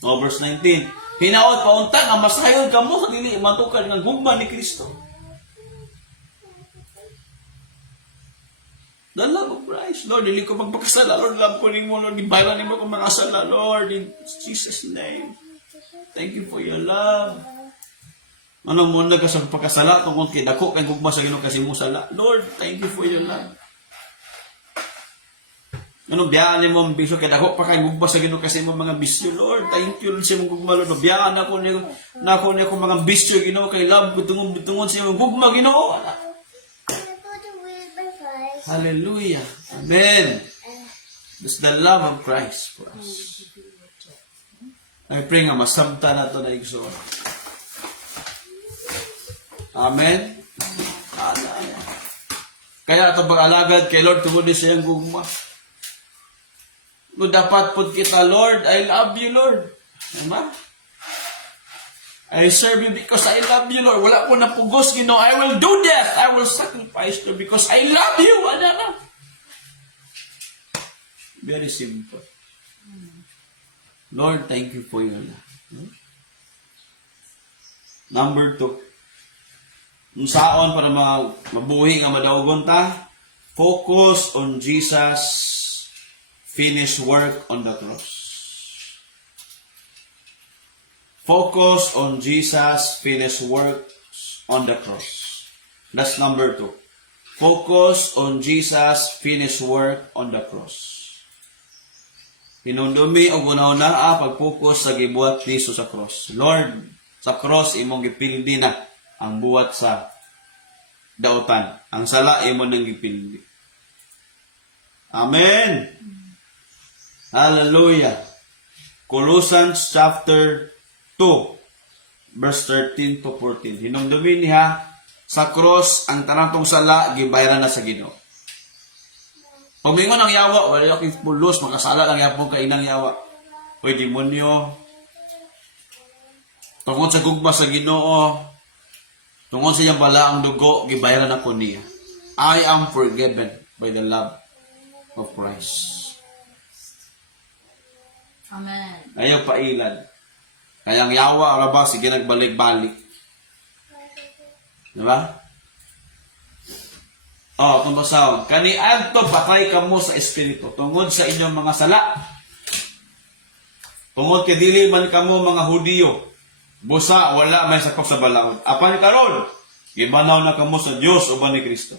O, verse 19. Hinaot paunta nga masayon ka mo sa dili matukad ng gugma ni Kristo. The love of Christ. Lord, dili ko magpakasala. Lord, love ko nimo, Lord. Ibayan nimo ko makasala, Lord. In Jesus' name. Thank you for your love. Anong muna ka sa pagkasala tungkol kay dako kay gugma sa Ginoo kasi mo sala. Lord, thank you for your love. Anong biyaan ni mo ang bisyo kay dako pa kay gugma sa Ginoo kasi mo mga bisyo, Lord. Thank you Lord sa imong gugma, Lord. Biyaan ako ni ako mga bisyo Ginoo kay love ko tungod sa imong gugma Ginoo. Hallelujah. Amen. That's the love of Christ for us. I pray nga masamta na ito na igsoon. Amen. Kaya ito pag-alagad kay Lord tungod sa iyang gugma. No, dapat pud kita, Lord, I love you, Lord. Diba? I serve you because I love you, Lord. Wala ko na pugos, Ginoo. I will do that. I will sacrifice you because I love you. Ano na? Very simple. Lord, thank you for your love. Number 2. Kung saon para mabuhi nga madaugon ta, focus on Jesus' finished work on the cross. Focus on Jesus' finished work on the cross. That's number 2. Focus on Jesus' finished work on the cross. Hinundumi o una-una pag-focus sa gibuhat ni Jesus sa cross. Lord, sa cross imong gipildi na ang buhat sa dautan. Ang sala imo nang gipildi. Amen. Hallelujah. Colossians chapter 2 verse 13 to 14. Hinumdumi niya sa cross ang tanang tong sala gibayaran na sa Ginoo. Pamingon ang yawa, wala yung pulos, makasala lang yapon kay inang yawa. Oy demonyo. Tungod sa gugma sa Ginoo, tungod sa iyang balaang dugo, gibayaran ako niya. I am forgiven by the love of Christ. Amen. Ayaw pailan. Kaya ang yawa, araba, sige nagbalik-balik. Diba? Kung basahon. Kaniadto patay kamo sa espiritu. Tungod sa inyong mga sala. Tungod kay dili man kamo mga Hudiyo. Busa, wala may sakop sa balaod. Apan karon, gibanaw na kamo sa Dios uban ni Kristo.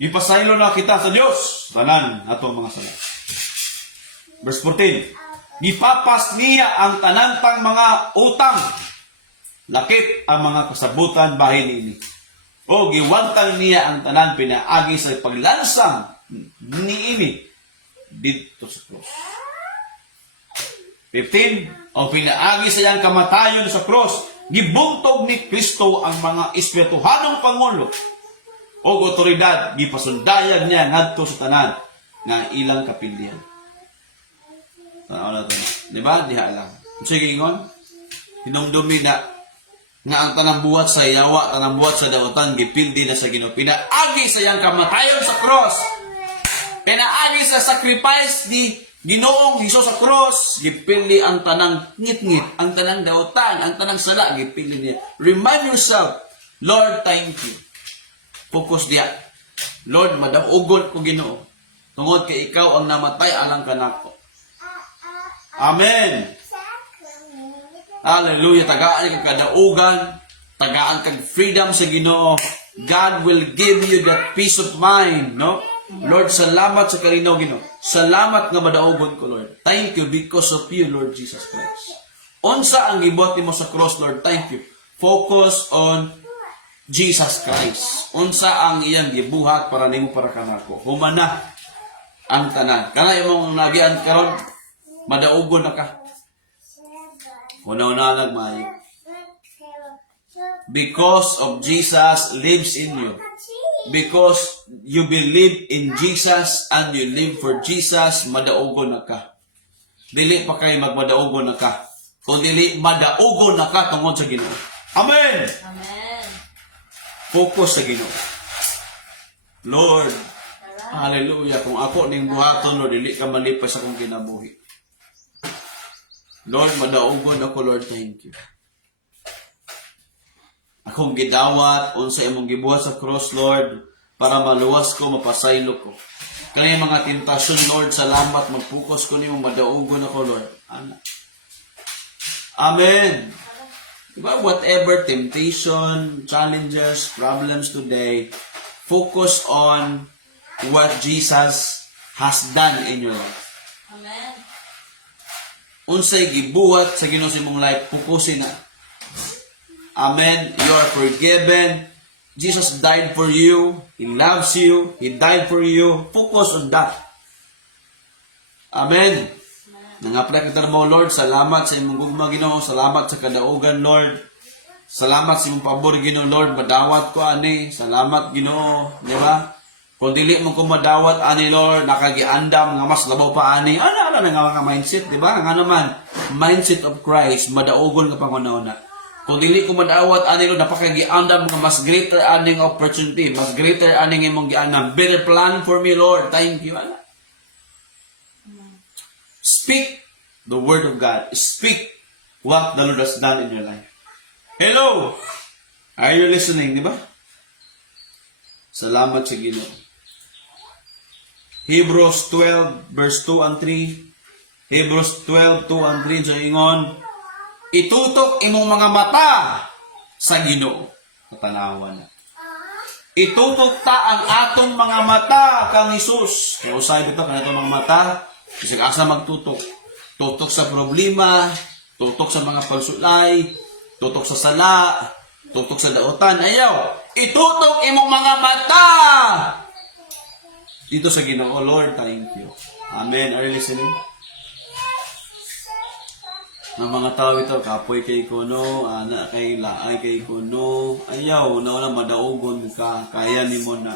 Ipasaylo na kita sa Dios. Tanan atong mga sala. Verse 14. Gipapas niya ang tanantang mga utang. Lakip ang mga kasabutan bahin ini. O giwantang niya ang tanan pinaagi sa paglansang niini dito sa cross. 15. O pinaagi sa iyang kamatayon sa cross, gibuntog ni Kristo ang mga espirituhanong pangulo o otoridad, gipasundayan niya ngadto sa tanan nga ilang kapildihan. Tanaw na ito. Diba? Diha lang. Sige, ingon. Hinumdumi na nga ang tanang buhat sa yawa, tanang buhat sa dautan, gipildi na sa Ginoo. Pinaagi sa iyang kamatayon sa cross. Pinaagi sa sacrifice ni Ginoong Hesus sa cross. Gipildi ang tanang ngit-ngit, ang tanang dautan, ang tanang sala, gipildi niya. Remind yourself, Lord, thank you. Focus diya. Lord, madamugon ko Ginoo. Tungod kay ikaw ang namatay alang kanako. Amen. Hallelujah. Tagaan kag kadaugan, tagaan kag freedom sa Ginoo. God will give you that peace of mind, no? Lord, salamat sa kalinaw Ginoo. Salamat nga madaugon ko, Lord. Thank you because of you, Lord Jesus Christ. Unsa ang gibot nimo sa cross, Lord? Thank you. Focus on Jesus Christ. Unsa ang iyang gibuhat para nimo para kanako. Humana ang tanan. Kana imong nagian karon, madaugon na ka. Una-una lang maayo. Because of Jesus lives in you. Because you believe in Jesus and you live for Jesus, madaugon na ka. Dili pa kay magmadaugon na ka. Kung dili, madaugon na ka tungod sa Ginoo. Amen! Amen. Focus sa Ginoo. Lord, hallelujah. Kung ako ning buhaton, Lord, dili ka malipay sa akong kinabuhi. Lord, madaugon ako, Lord, thank you. Akong gidawat, unsa imong gibuhat sa cross, Lord, para maluwas ko, mapasaylo ko. Kaya mga tentasyon, Lord, salamat, mag-focus ko nimo, madaugon ako, Lord. Amen. Diba, whatever temptation, challenges, problems today, focus on what Jesus has done in your life. Amen. Unsay gibuhat sa Ginoo sa imong life, fokusin na. Amen. You are forgiven. Jesus died for you. He loves you. He died for you. Focus on that. Amen. Nangapla kita mo, Lord. Salamat sa imong gugma, Ginoo. Salamat sa kadaugan, Lord. Salamat sa imong pabor, Ginoo, Lord. Madawat ko ani. Salamat, Ginoo. Di ba? Kung dili mo ko madawat ani, Lord, nakagiandam nga mas labaw pa ani. Ano nga mga mindset, di ba? Nga naman, mindset of Christ, madaugon ka pangunauna. Kung dili ko madawat ani, Lord, napakagiandam nga mas greater aning opportunity, mas greater aning imong giandam. Better plan for me, Lord. Thank you. Ano? Speak the word of God. Speak what the Lord has done in your life. Hello! Are you listening, di ba? Salamat sa Ginoo. Hebrews 12, verse 2 and 3. Hebrews 12, 2 and 3. So, ingon, itutok imong mga mata sa Ginoo. Katanawan na. Itutok ta ang atong mga mata kang Hesus. Kaya usay dito, kanito mga mata, kasi asa magtutok. Tutok sa problema, tutok sa mga pagsulay, tutok sa sala, tutok sa dautan. Ayaw, itutok imong mga mata dito sa Ginoo. Lord, thank you. Amen. Are you listening? ng mga tao ito, kapoy kay kuno, ana kay laay kay kuno, ayaw, na madaugon ka, kaya ni mo na.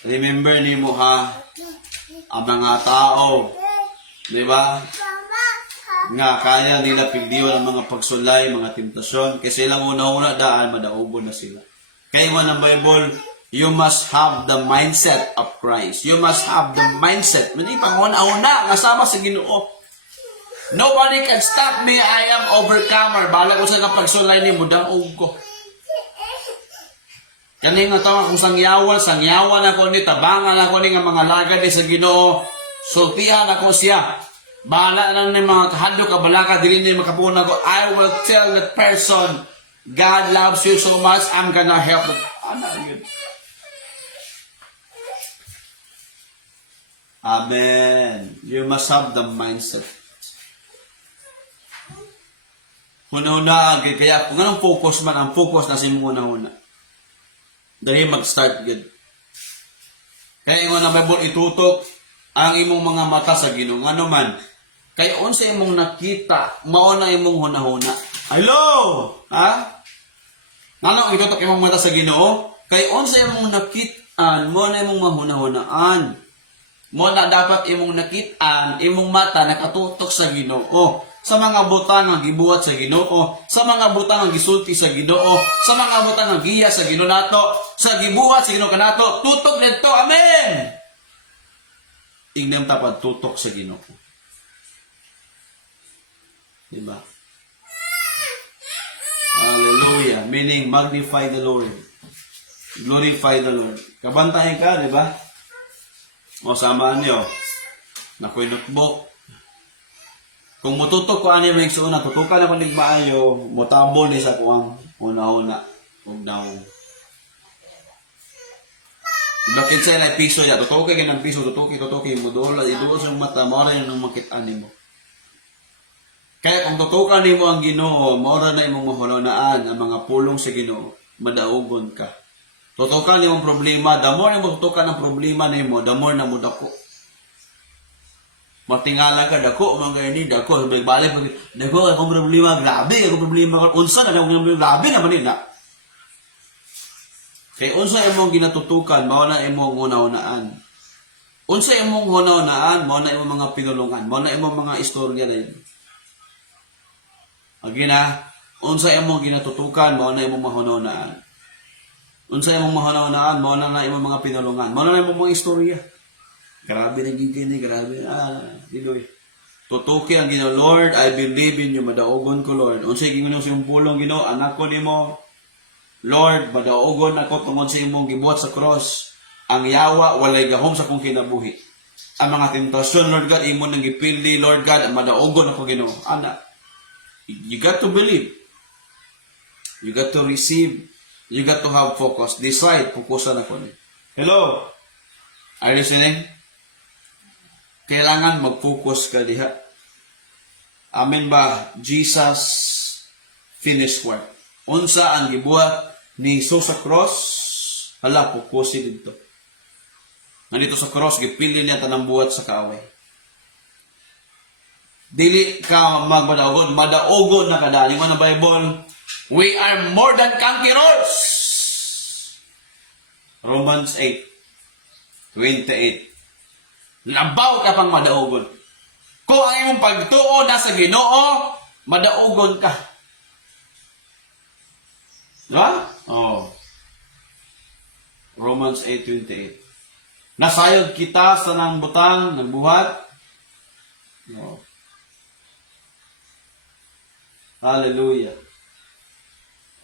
Remember ni mo ha, ang mga tao, di ba? Nga kaya nila pigdiwan ang mga pagsulay, mga temptasyon, kasi lang una-una daan, madaugon na sila. Kaya nga ng Bible, you must have the mindset of Christ. You must have the mindset. Hindi pang una-una, kasama sa Ginoo. Nobody can stop me. I am overcomer. Bala ko sa kapagsulay ni mudang ko. Kani nga tawag kung sangyawan ako ni, tabangan ako ni nga mga lagad ni sa Ginoo. Sultihan ako siya. Bala na ni mga kahadlo kabalaka, dili ni makapuna ko. I will tell that person, God loves you so much, I'm gonna help you. Amen. You must have the mindset. Huna-huna, kaya kung anong focus man, ang focus na sa mong huna-huna. Dahil mag-start good. Kaya yung na Bible itutok ang imong mga mata sa Ginoo. Ano man, kaya unsa imong nakita, mao na imong huna-huna. Hello! Ha? Ngano itutok imong mata sa Ginoo? Kaya unsa imong nakitaan, mao na imong mahuna-hunaan. Mo na dapat imong nakitaan, imong mata nakatutok sa Ginoo. Sa mga butang nga gibuhat sa Ginoo, sa mga butang nga gisulti sa Ginoo, sa mga butang nga giya sa Ginoo nato, sa gibuhat sa Ginoo kanato, tutok nito. Amen. Ingnem tapad tutok sa Ginoo. Diba? Hallelujah. Meaning magnify the Lord. Glorify the Lord. Kabantahin ka, di ba? O samaan niyo. Nakoy notebook. Kung mututok ko ani ring suuna, tutukan ako ning maayo, mutabo ni sa kuang una-una ug daw. Bakit sa na piso ya, tutukan kay ng piso, tutuki mo dola, iduol sa mata mo ra yung makit-an nimo. Kaya kung tutukan nimo ang Ginoo, mao ra na imong mahulonaan ang mga pulong sa Ginoo, madaugon ka. Tutukan nimo ang problema, the more mo tutukan ang problema nimo, the more na mo dako. Matingala ka, dako, mga ini, dako, balik, dako, akong problema, grabe, akong problema, unsa na akong problema, grabe naman nila. Kaya unsa imong ginatutukan, mao na imong una-unaan. Unsa imong una-unaan, mao na imong mga pinulungan, mao na imong mga istorya na yun. Again na, unsa imong ginatutukan, mao na imong mahuna-unaan. Unsa imong mahuna-unaan, mao na imong mga pinulungan, mao na imong mga istorya. Grabe na gigini, grabe. Diloy. Tutuki ang Ginoo, Lord, I believe in you, madaugon ko, Lord. Unsay Ginoo sa imong pulong, Ginoo, anak ko nimo. Lord, madaugon ako tungod sa imong gibuhat sa cross. Ang yawa walay gahom sa kong kinabuhi. Ang mga tentasyon, Lord God, imo nang gipili, Lord God, madaugon ako, Ginoo. Anak, you got to believe. You got to receive. You got to have focus. Decide, fokusan ako ni. Hello? Are you listening? Kailangan mag-focus ka diha. Amen ba? Jesus finished work. Unsa ang gibuhat ni Jesus sa cross? Hala, fokusin dito. Nandito sa cross, gipili niya tanang buhat sa kaaway. Dili ka magmadaugon, madaugon na kada. Yung mga Bible, we are more than conquerors. Romans 8:28. Labaw ka pang madaugon. Kung ang imong pagtuo nasa Ginoo, madaugon ka. Diba? Oh. Romans 8:28. Nasayod kita sa nang butang, nagbuhat. Oh. Hallelujah.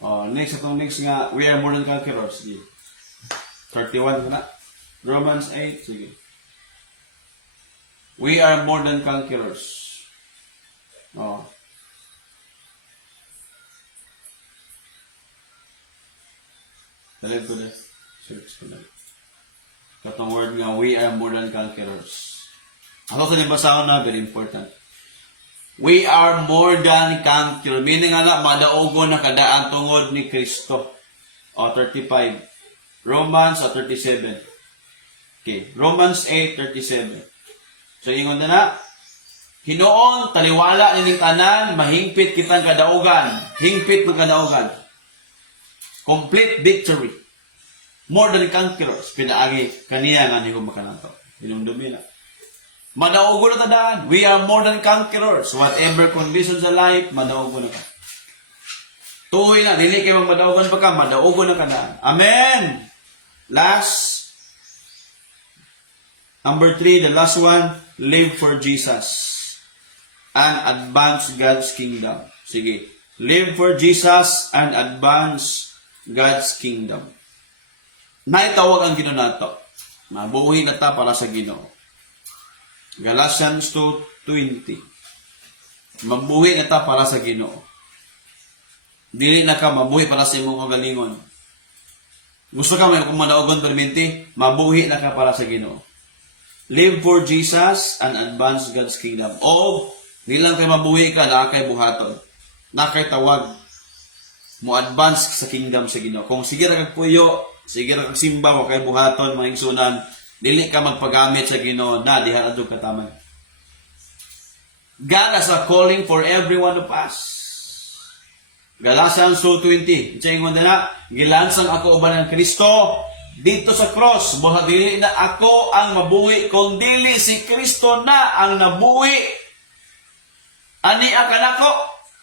Oh, next nga, we are more than conquerors. 31 na. Romans 8, sige. We are more than conquerors. Oh. Talib ko na. Search ko na. Katong word nga, we are more than conquerors. Ako sa nabasahon na, very important. We are more than conquerors. Meaning nga, madaugon na kadaan tungod ni Kristo. O, 35. Romans 37. Okay. Romans 8:37. So, ingon na na. Hinoon, taliwala nining tanan, mahingpit kitang kadaugan. Hingpit ng kadaugan. Complete victory. More than conquerors. Pinaagi kaniya nga niyo makanato. Hinumdumi na. Madaugo na tadaan. We are more than conquerors. Whatever conditions sa life, madaugo na ka. Tuhoy na, dili kayo madaugan pa ka, madaugo na ka na. Amen! Last, number 3, the last one, live for Jesus and advance God's kingdom. Sige, live for Jesus and advance God's kingdom. Naitawag ang Ginoo nato. Mabuhi na ta para sa Ginoo. Galatians 2:20. Mabuhi na ta para sa Ginoo. Dili na ka mabuhi para sa imong kagalingon. Gusto ka may kung madaugon permente, mabuhi na ka para sa Ginoo. Live for Jesus and advance God's kingdom. O, di lang kay mabuhi ka, na kay buhaton. Na kay tawag. Mo advance sa kingdom sa Ginoo. Kung sige ra kag puyo, sige ra kag simba, wa kay buhaton, mga igsunan, dili ka magpagamit sa Ginoo na diha adto ka taman. God has a calling for every one of us. Galatians 2:20. Ingon na, gilansang ako uban ng Kristo dito sa cross. Buha dili na ako ang mabuhi, kung dili si Kristo na ang nabuhi. Ani akanako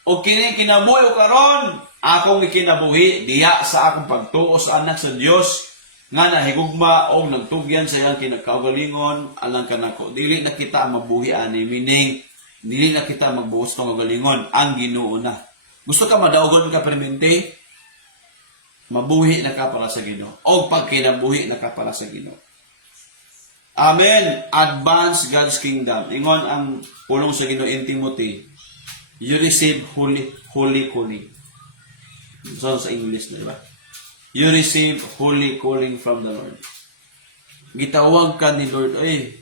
o kini kinabuhi o karon, akong ikinabuhi diha sa akong pagtuo sa anak sa Dios nga nahigugma og nagtugyan sa iyang kinakaugalingon alang kanako. Dili na kita mabuhi ani, meaning dili na kita magbuhos ng kagalingon, ang Ginoo na. Gusto ka madaugon ka permente? Mabuhi na ka para sa Ginoo. O pag kinabuhi na ka para sa Ginoo. Amen. Advance God's kingdom. Ingon ang pulong sa Ginoo in Timothy. You receive holy calling. So sa English na, di ba? You receive holy calling from the Lord. Gitawag ka ni Lord. Oy,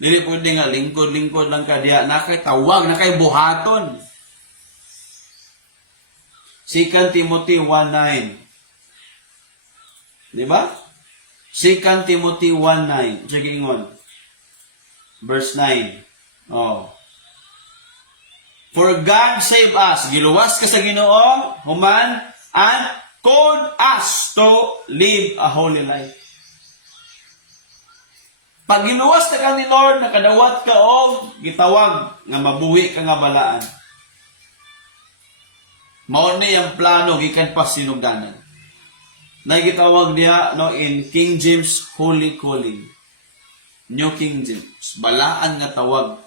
dili pwede nga lingkod-lingkod lang ka diya. Nakay tawag, nakay buhaton. 2 Timothy 1:9. Di ba? 2 Timothy 1:9. Sige ingon. Verse 9. Oh. For God save us. Giluwas ka sa Ginoo, human, and called us to live a holy life. Pag giluwas na ka ni Lord, nakadawat ka o gitawag nga mabuhi ka nga balaan. Mao ni ang plano gikan pa sinugdanan. Nagitawag diha no in King James holy calling. New King James, balaan nga tawag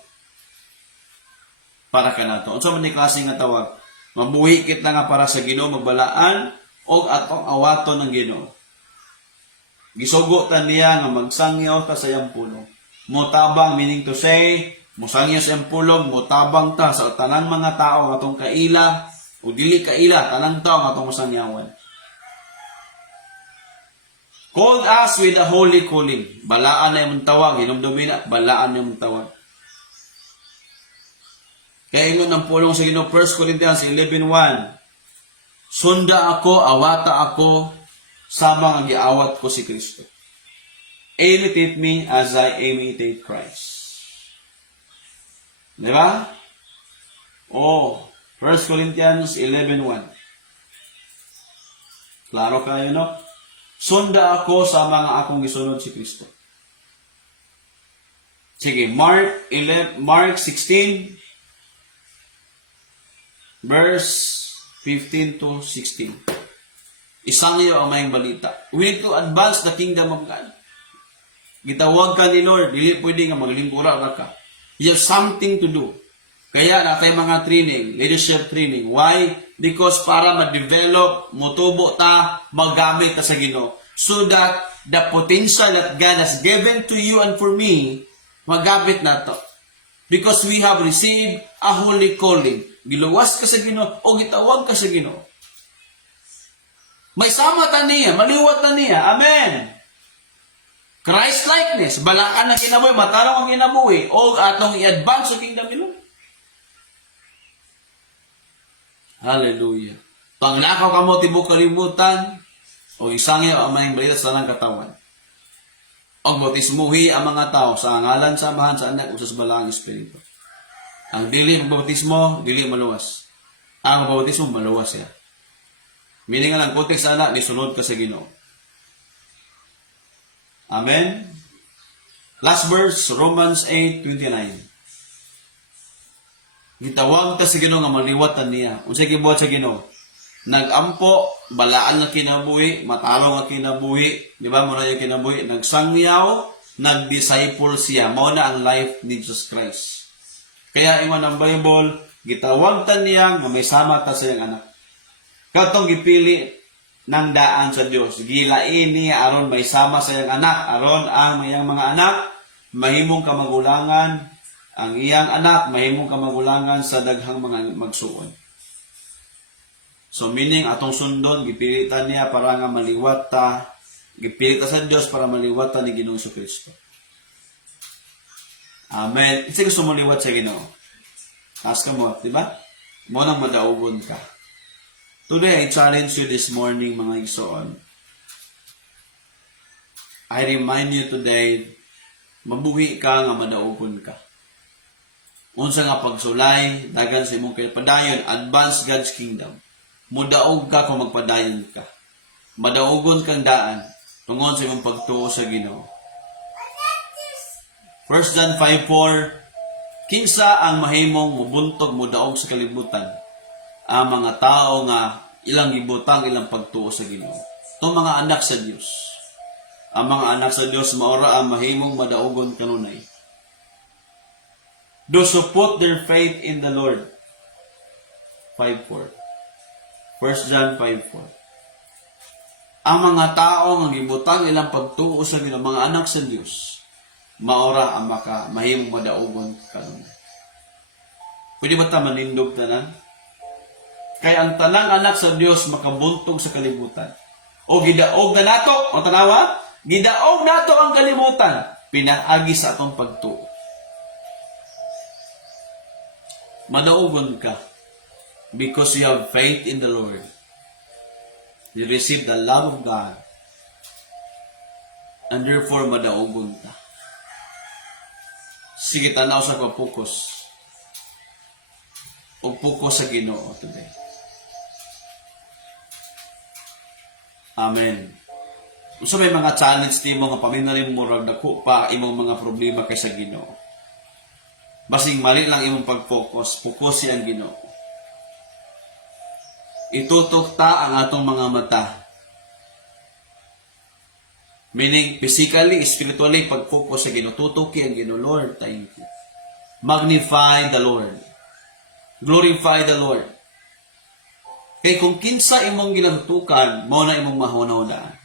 para kanato. Unsa man ni klase nga tawag? Mabuhi kit na nga para sa Ginoo, magbalaan og atong awaton ng Ginoo. Gisugo ta niya nga magsangyaw ta sa iyang pulong. Motabang, meaning to say, musangyaw sa iyang pulong, motabang ta sa tanang mga tao atong kaila o dili kaila, tanang tao nga itong masangyawan. Called us with a holy calling. Balaan na yung tawag. Hinumdumi na, balaan na yung tawag. Kaya ingon ng pulong sa Ginoo, 1 Corinthians 11:1. Sunda ako, awata ako, sama nga giawat ko si Kristo. Imitate me as I imitate Christ. Diba? Oh, 1 Corinthians 11:1. Klaro kayo, no? Sunda ako sa mga akong gisunod si Kristo. Sige, Mark 16, verse 15 to 16. Isang iyo ang mayang balita. We need to advance the kingdom of God. Gitawag ka ni Lord, dili pwede nga maglingkura ka. You have something to do. Kaya na tayo mga training, leadership training. Why? Because para ma-develop, mutubo ta, magamit ta sa Ginoo. So that the potential that God has given to you and for me, magamit na to. Because we have received a holy calling. Giluwas ka sa Ginoo o gitawag ka sa Ginoo. May sama ta niya, maliwat ta niya. Amen. Christ-likeness, balaan na kinabuhi, matarong ang kinabuhi, o atong i-advance sa kingdom ni Lord. Hallelujah. Panglakaw ka mo, tibok kalimutan, o isangyaw ang mayang balita sa lang katawan. O bautismuhi ang mga tao sa ngalan, samahan sa anak, o sa balaang espiritu. Ang dili magbautismo, dili maluwas. Ang magbautismo, maluwas siya. Meaning nga lang, kontext ana, nisunod ka sa Ginoo. Amen? Last verse, Romans 8:29. Gitawag ka sa Ginoo nga maliwatan niya. Unsay gibuhat sa Ginoo? Nagampo, balaan nga kinabuhi, matalo nga kinabuhi, di ba mo na yung kinabuhi, nagsangyaw, nag-disciple siya. Mao na ang life ni Jesus Christ. Kaya ingon ang Bible, gitawag ta niya nga may sama ta sa iyang anak. Katong gipili ng daan sa Dios, gilain niya aron may sama sa iyang anak, aron ang iyang mga anak mahimong kamagulangan, ang iyang anak mahimong kamagulangan sa daghang mga magsuon. So meaning atong sundon gipili ta niya para nga maliwat ta, gipili ta sa Dios para maliwat ta ni Ginoong Kristo. Amen. Kasi gusto mo liwat sa Ginoo. Ask mo, di ba? Mo nang madaugon ka. Today, I challenge you this morning, mga igsoon. I remind you today, mabuhi ka nga madaugon ka. Unsa nga pagsulay, dagan sa imong padayon, advance God's kingdom. Mudaog ka kung magpadayon ka. Madaugon kang daan, tungod sa imong pagtuo sa Ginoo. 1 John 5:4, kinsa ang mahimong mubuntog mudaog sa kalibutan? Ang mga tao nga ilang gibutang ilang pagtuo sa Ginoo. Itong mga anak sa Dios. Ang mga anak sa Dios maora ang mahimong madaugon kanunay. Those who put their faith in the Lord. 5:4. 1 John 5:4. Ang mga tao nga gibutang ilang pagtuo sa Ginoo, mga anak sa Dios, maora ang mahimong madaugon kanunay. Pwede ba ta manindog tanan? Kaya ang tanang anak sa Dios makabuntog sa kalibutan. O gidaog na nato, o tanawa, gidaog nato ang kalibutan, pinaagi sa atong pagtuo. Madaugon ka because you have faith in the Lord. You receive the love of God. And therefore, madaugon ka. Sige, tanaw sa pagpokus. O pokus sa Ginoo today. Amen. So may mga challenge ti mo nga paminalim mo rag dako pa imong mga problema kay sa Ginoo. Basing mali lang imong pag-focus, focus ang Ginoo. Itutok ta ang atong mga mata. Meaning, physically, spiritually, pag-focus sa Ginoo, tutuki ang Ginoo. Lord, thank you. Magnify the Lord. Glorify the Lord. Kaya kung kinsa imong ginatukan, mo na imong mahuna-hunaan.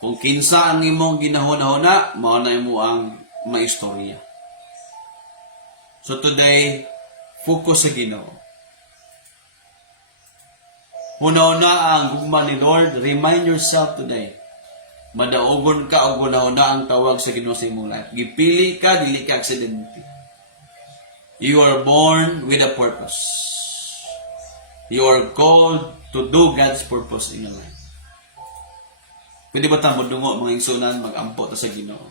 Kung kinsa ang imong ginahuna-huna, mo na imo ang maistorya. So today, focus sa Ginoo. Huna-huna ang gugma ni Lord. Remind yourself today. Madaugon ka o huna-huna ang tawag sa Ginoo sa imong life. Gipili ka, dili ka aksidente. You are born with a purpose. You are called to do God's purpose in your life. Pwede ba tayo dungo mga ingsunan, mag-ampo ta sa Ginoo?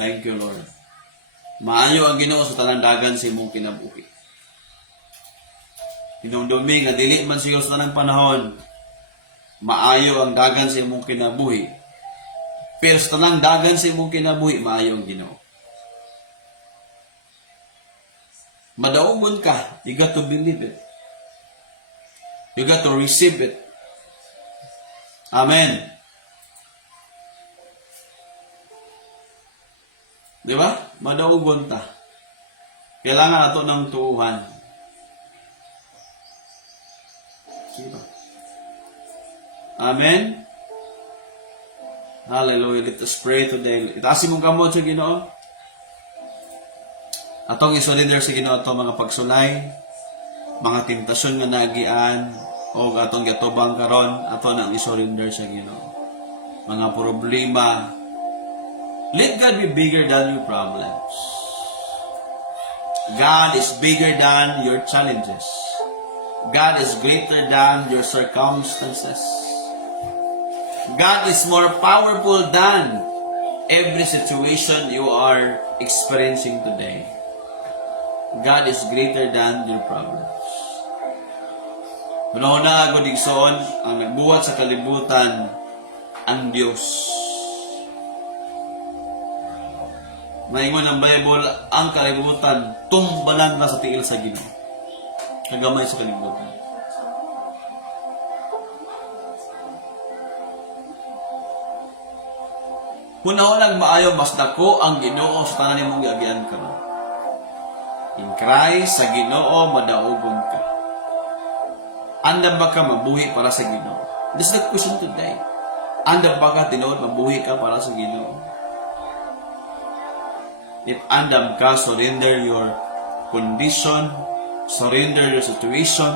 Thank you, Lord. Maayo ang Ginoo sa tanang dagan sa imong kinabuhi. Hinumdumi nga dili man siguro sa tanang panahon, maayo ang dagan sa imong kinabuhi. Pero sa tanang dagan sa imong kinabuhi, maayo ang Ginoo. Madaugon ka, you got to believe it. You got to receive it. Amen. Di ba? Madaugon ta. Kailangan ato ng tuuhan. Diba? Amen. Hallelujah. Let us pray today. Itaasin mong kamot sa Ginoo. Atong isurrender sa Ginoo ato mga pagsulay, mga tentasyon nga nagian, o atong gatubang karon, ato nang isurrender sa Ginoo. Mga problema. Let God be bigger than your problems. God is bigger than your challenges. God is greater than your circumstances. God is more powerful than every situation you are experiencing today, God is greater than your problems. Una-una ako digsoon, ang nagbuhat sa kalibutan, ang Diyos. Maingon ng Bible, ang kalibutan, tumbalan na sa tiil sa Ginoo. Kagamay sa kalibutan. Una-unang maayo, mas dako ang Ginoo sa tanan nimong giagian karon. In Christ, sa Ginoo, madaugon ka. Anda ba ka mabuhi para sa Ginoo? This is the question today. Anda ba ka tinuod mabuhi ka para sa Ginoo? If andam ka, surrender your condition, surrender your situation,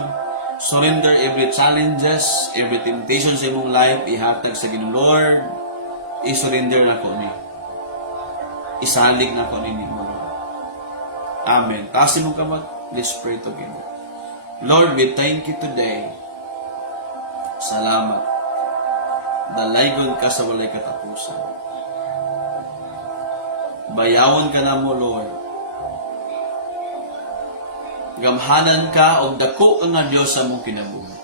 surrender every challenges, every temptation sa imong life, ihatag sa Ginoo. Lord, i-surrender na ko ni. Isalig na ko ni mo. Amen. Taas imong kamot. Let's pray together. Lord, we thank you today. Salamat. Dalaygon ka sa walay katapusan. Bayawon ka na mo, Lord. Gamhanan ka o dako ka nga Diyos sa mong kinabuhi.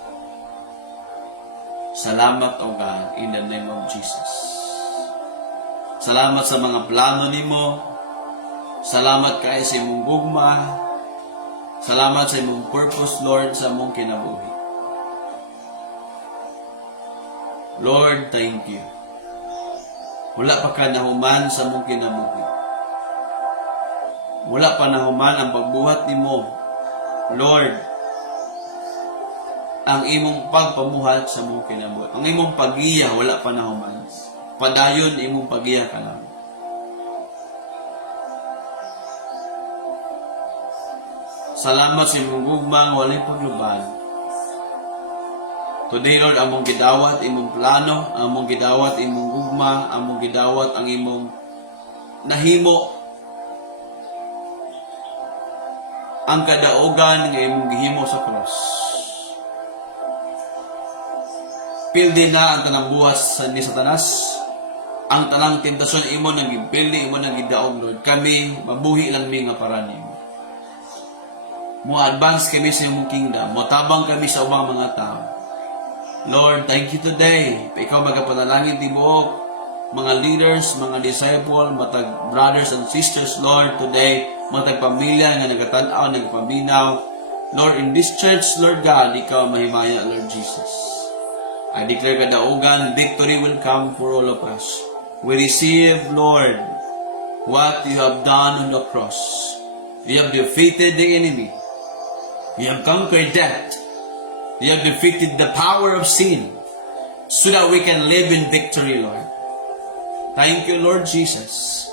Salamat, O God, in the name of Jesus. Salamat sa mga plano nimo. Salamat kay sa imong gugma. Salamat sa imong purpose, Lord, sa mong kinabuhi. Lord, thank you. Wala pa ka nahuman sa mong kinabuhi. Wala pa nahuman ang pagbuhat nimo. Lord, ang imong pagpamuhat sa mong kinabuhi. Ang imong pagiya, wala pa nahuman. Padayon imong pagiya ka lang. Salamat sa imong gugma nga walay pagluban. Today, Lord, among gidawat imong plano, among gidawat imong gugma, among gidawat ang imong nahimo. Ang kadaugan nga imong gihimo sa cross. Pildi na ang tanang buwas ni Satanas. Ang tanang tentasyon imo nang gipildi, imo nang gidaog, Lord. Kami, mabuhi lang mi nga para nimo. Mo-advance kami sa imong kingdom. Motabang kami sa ubang mga tao. Lord, thank you today. Ikaw magapanalangin tibuok. Mga leaders, mga disciple, matag brothers and sisters, Lord, today, matag pamilya nga nagatanaw, nagpaminaw. Lord, in this church, Lord God, ikaw mahimaya, Lord Jesus. I declare kadaugan, victory will come for all of us. We receive, Lord, what you have done on the cross. You have defeated the enemy. You have conquered death. You have defeated the power of sin so that we can live in victory, Lord. Thank you, Lord Jesus,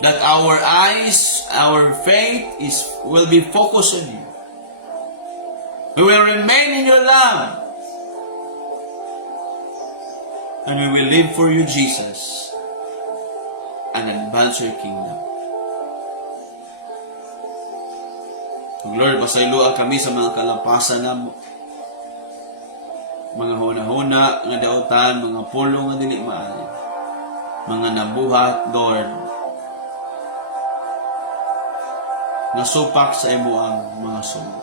that our eyes, our faith will be focused on you. We will remain in your love. And we will live for you, Jesus, and advance your kingdom. Lord, pasayloa kami sa mga kalampasan na mga huna-huna, nga dautan, mga pulo nga dili maayo. Mga nabuhat, Lord, nasupak sa imo ang mga sumo.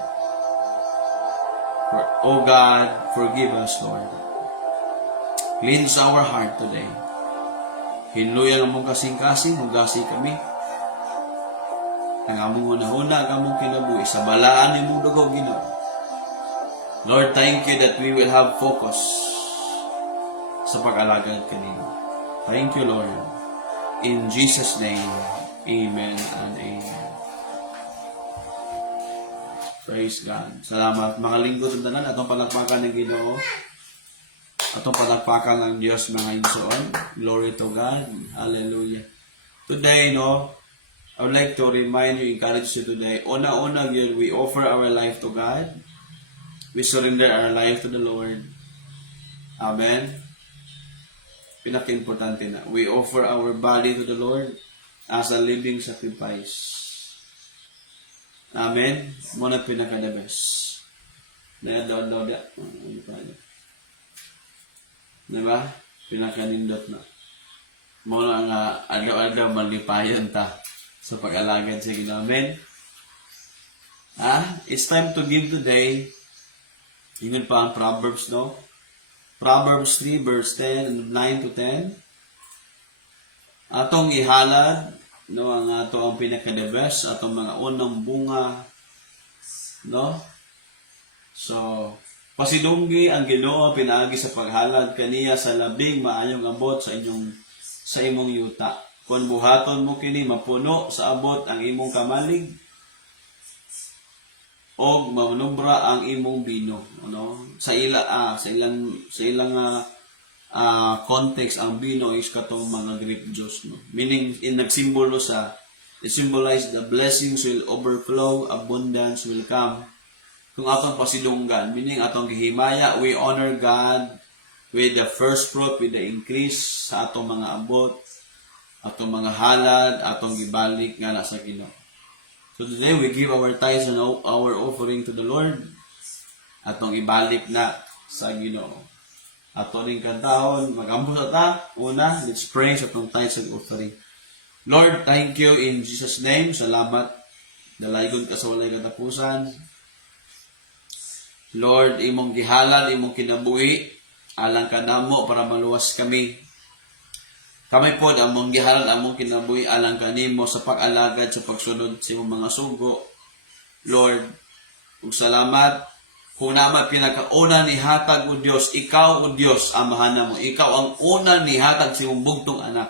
Oh God, forgive us, Lord. Cleanse our heart today. Hinluyan ang mong kasing-kasing, magasi kami. Ang among una-una, ang among kinabuhi, sa balaan ni mong dugo, Ginoo. Lord, thank you that we will have focus sa pag-alagad kanino. Thank you, Lord. In Jesus' name, amen and amen. Praise God. Salamat. Mga linggo ng tanan, atong palakpakan ng Ginoo. Atong palakpakan ng Diyos, mga igsoon. Glory to God. Hallelujah. Today, I would like to remind you, encourage you today. Una-una, we offer our life to God. We surrender our life to the Lord. Amen. Pinaka-importante na. We offer our body to the Lord as a living sacrifice. Amen. Muna pinaka-the best. Daw. Diba? Pinaka-nindot na. mo na nga adlaw-adlaw malipayon ta sa pag-alagad sa Ginoo. Amen. It's time to give today. Ingon pa ang Proverbs, no? Proverbs 3 verse 10 and 9 to 10. Atong ihalad, no, ang ato ang pinaka-the best, atong mga unang bunga, no? So, pasidunggi ang Ginoo pinaagi sa paghalad kaniya sa labing maayong abot sa imong yuta. Kung buhaton mo kini mapuno sa abot ang imong kamalig, og manubra ang imong bino, ano? Sa ilang context ang bino is katong mga grape juice, no? Meaning it symbolize the blessings will overflow, abundance will come. Kung atong pasidunggan, meaning atong gihimaya, we honor God with the first fruit, with the increase sa atong mga abot, atong mga halad, atong gibalik nga na sa Ginoo. So today, we give our tithes and our offering to the Lord. Atong ibalik na sa Ginoo. Ato ning kantahon, mag-ambos ta. Una, let's pray sa atong tithes and offering. Lord, thank you in Jesus' name. Salamat. Dalaygon ka sa walay katapusan. Lord, imong gihalal, imong kinabuhi. Alang ka namo para maluwas kami. Kami po, among gihalal, among kinabuhi, alang kanimo sa pag-alagad, sa pagsunod sa imong mga sugo. Lord, ug salamat, kung naman pinakauna ni hatag o Diyos, ikaw o Diyos, amahan mo. Ikaw ang una ni hatag sa imong bugtong anak.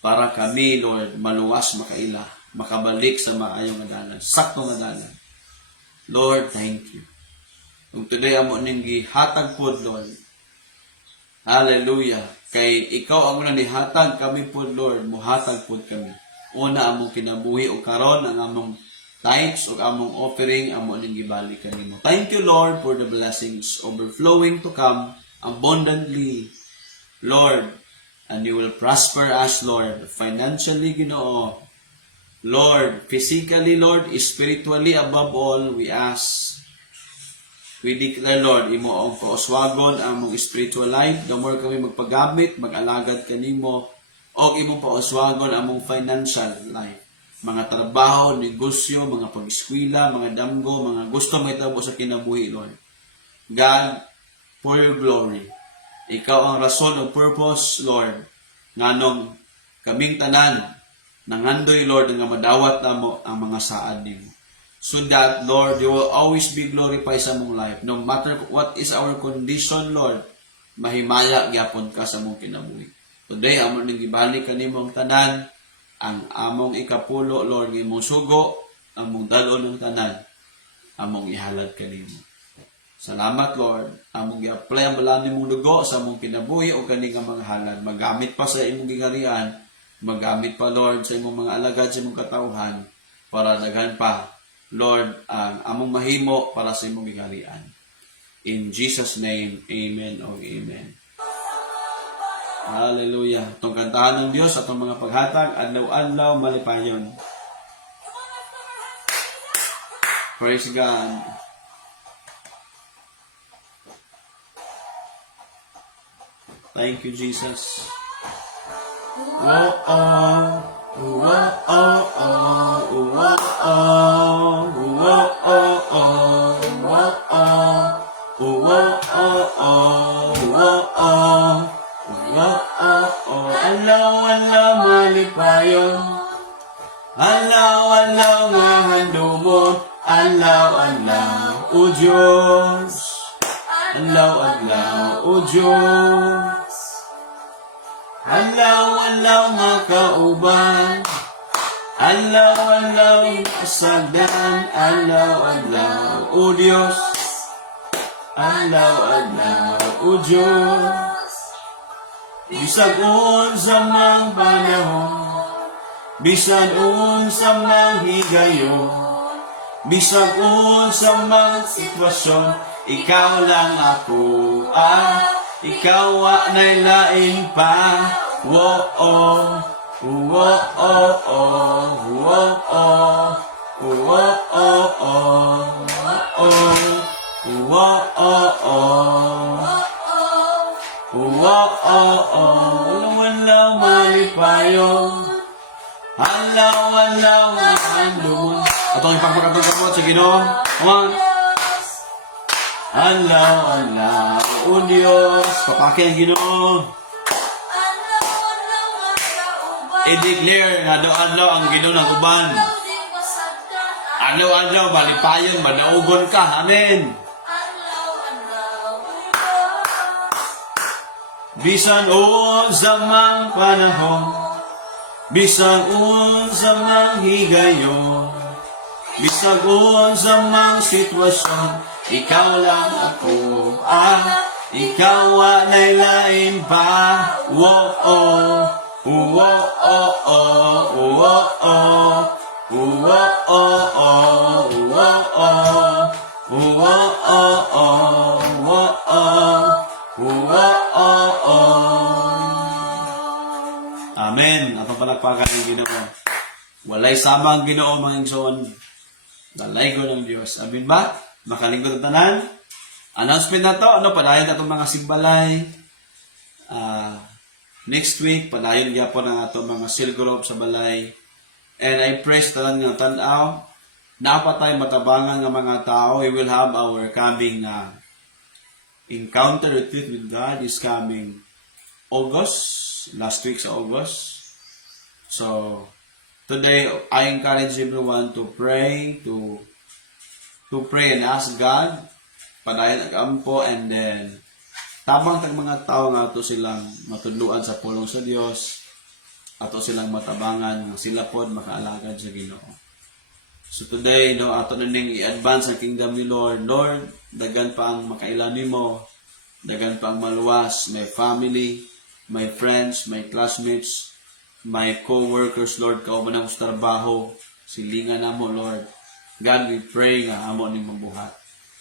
Para kami, Lord, maluwas, makaila, makabalik sa maayong adalan, saktong adalan. Lord, thank you. Kung today, amo ning gihatag po, Lord. Hallelujah. Kay ikaw ang una ni hatag kami po, Lord, muhatag po kami. Una among kinabuhi o karon ang among tithes o among offering, among ning gibalik kanimo. Thank you, Lord, for the blessings overflowing to come abundantly, Lord, and you will prosper us, Lord, financially, Ginoo. Lord, physically, Lord, spiritually, above all, we ask. We declare, Lord, imo ang pauswagon ang mong spiritual life. The more kami magpagamit, mag-alagad kanimo, o imong pauswagon ang mong financial life. Mga trabaho, negosyo, mga pag-eskwela, mga damgo, mga gusto mahitabo sa kinabuhi, Lord. God, for your glory. Ikaw ang rason o purpose, Lord, nganong kaming tanan, nangandoy, Lord, nga madawat namo ang mga saad nimo. So that, Lord, you will always be glorified sa mong life. No matter what is our condition, Lord, mahimaya gyapon ka sa mong kinabuhi. Today, among ning gibalik kanimo ang tanan, ang among ikapulo, Lord, imong sugo, among dalon ng tanan, among ihalad kanimo. Salamat, Lord. Among gi-apply ang balaan nimong dugo sa among kinabuhi o kaning mga halad. Magamit pa sa imong gingarian, magamit pa, Lord, sa imong mga alagad sa imong katawhan para daghan pa, Lord, ang among mahimo para sa imong gingarian. In Jesus' name, amen o amen. Hallelujah. Itong kantahan ng Diyos at itong mga paghatag, adlaw-adlaw malipayon. Praise God. Thank you, Jesus. Oh, oh, oh, oh, oh, oh, oh, oh, oh, alaw-alaw malipayon, alaw-alaw nga handumon, alaw-alaw o Diyos, alaw-alaw o Diyos, alaw-alaw nga kauban, alaw-alaw kasagdan, alaw-alaw o Diyos, alaw-alaw o Diyos. Bisag unsa mang panahon, bisan unsa mang higayon, bisag unsa mang sitwasyon, ikaw lang ako, ikaw wa nay lain pa. Wo-oh, wo-oh, wo-oh, wo-oh, wo-oh, alaw-alaw Alaw, alaw, alaw. Atong ipagpakatong kapot sa Ginoo. One. Alaw, alaw, o Diyos. Papaki ang Ginoo. I-declare nga adlaw ang Ginoo ng uban. Adlaw, malipayon, madaugon ka. Amen. Bisan unsa mang panahon, bisan unsa mang higayon, bisan unsa mang sitwasyon, ikaw lang ako, ikaw walay lain pa. Oh, Amen. Atong palakpakan ng Ginoo. Walay sama ang Ginoo mga igsoon. Dalay ko ng Dios. Amen ba? Makalingkod ang tanan. Announcement na to. Padayon na itong mga simbalay. Next week, padayon gyapon ang ato mga seal group sa balay. And I pray sa tanan nga tan-aw. Napatay matabangan nga mga tao. We will have our coming encounter retreat with God is coming August. Last week sa August. So, today, I encourage everyone to pray, to pray and ask God, padayon agampo, and then, tabang tag mga tao nga ato silang matudluan sa pulong sa Dios, ato silang matabangan, nga sila pod makaalagad sa Ginoo. So today, ato na ning i-advance ang kingdom ni Lord. Lord, dagan pa ang makailan nimo, dagan pa ang maluwas, my family, my friends, my classmates, my co-workers, Lord, kauban ang trabaho, silingan na mo, Lord. God, we pray nga amo ni mabuhat.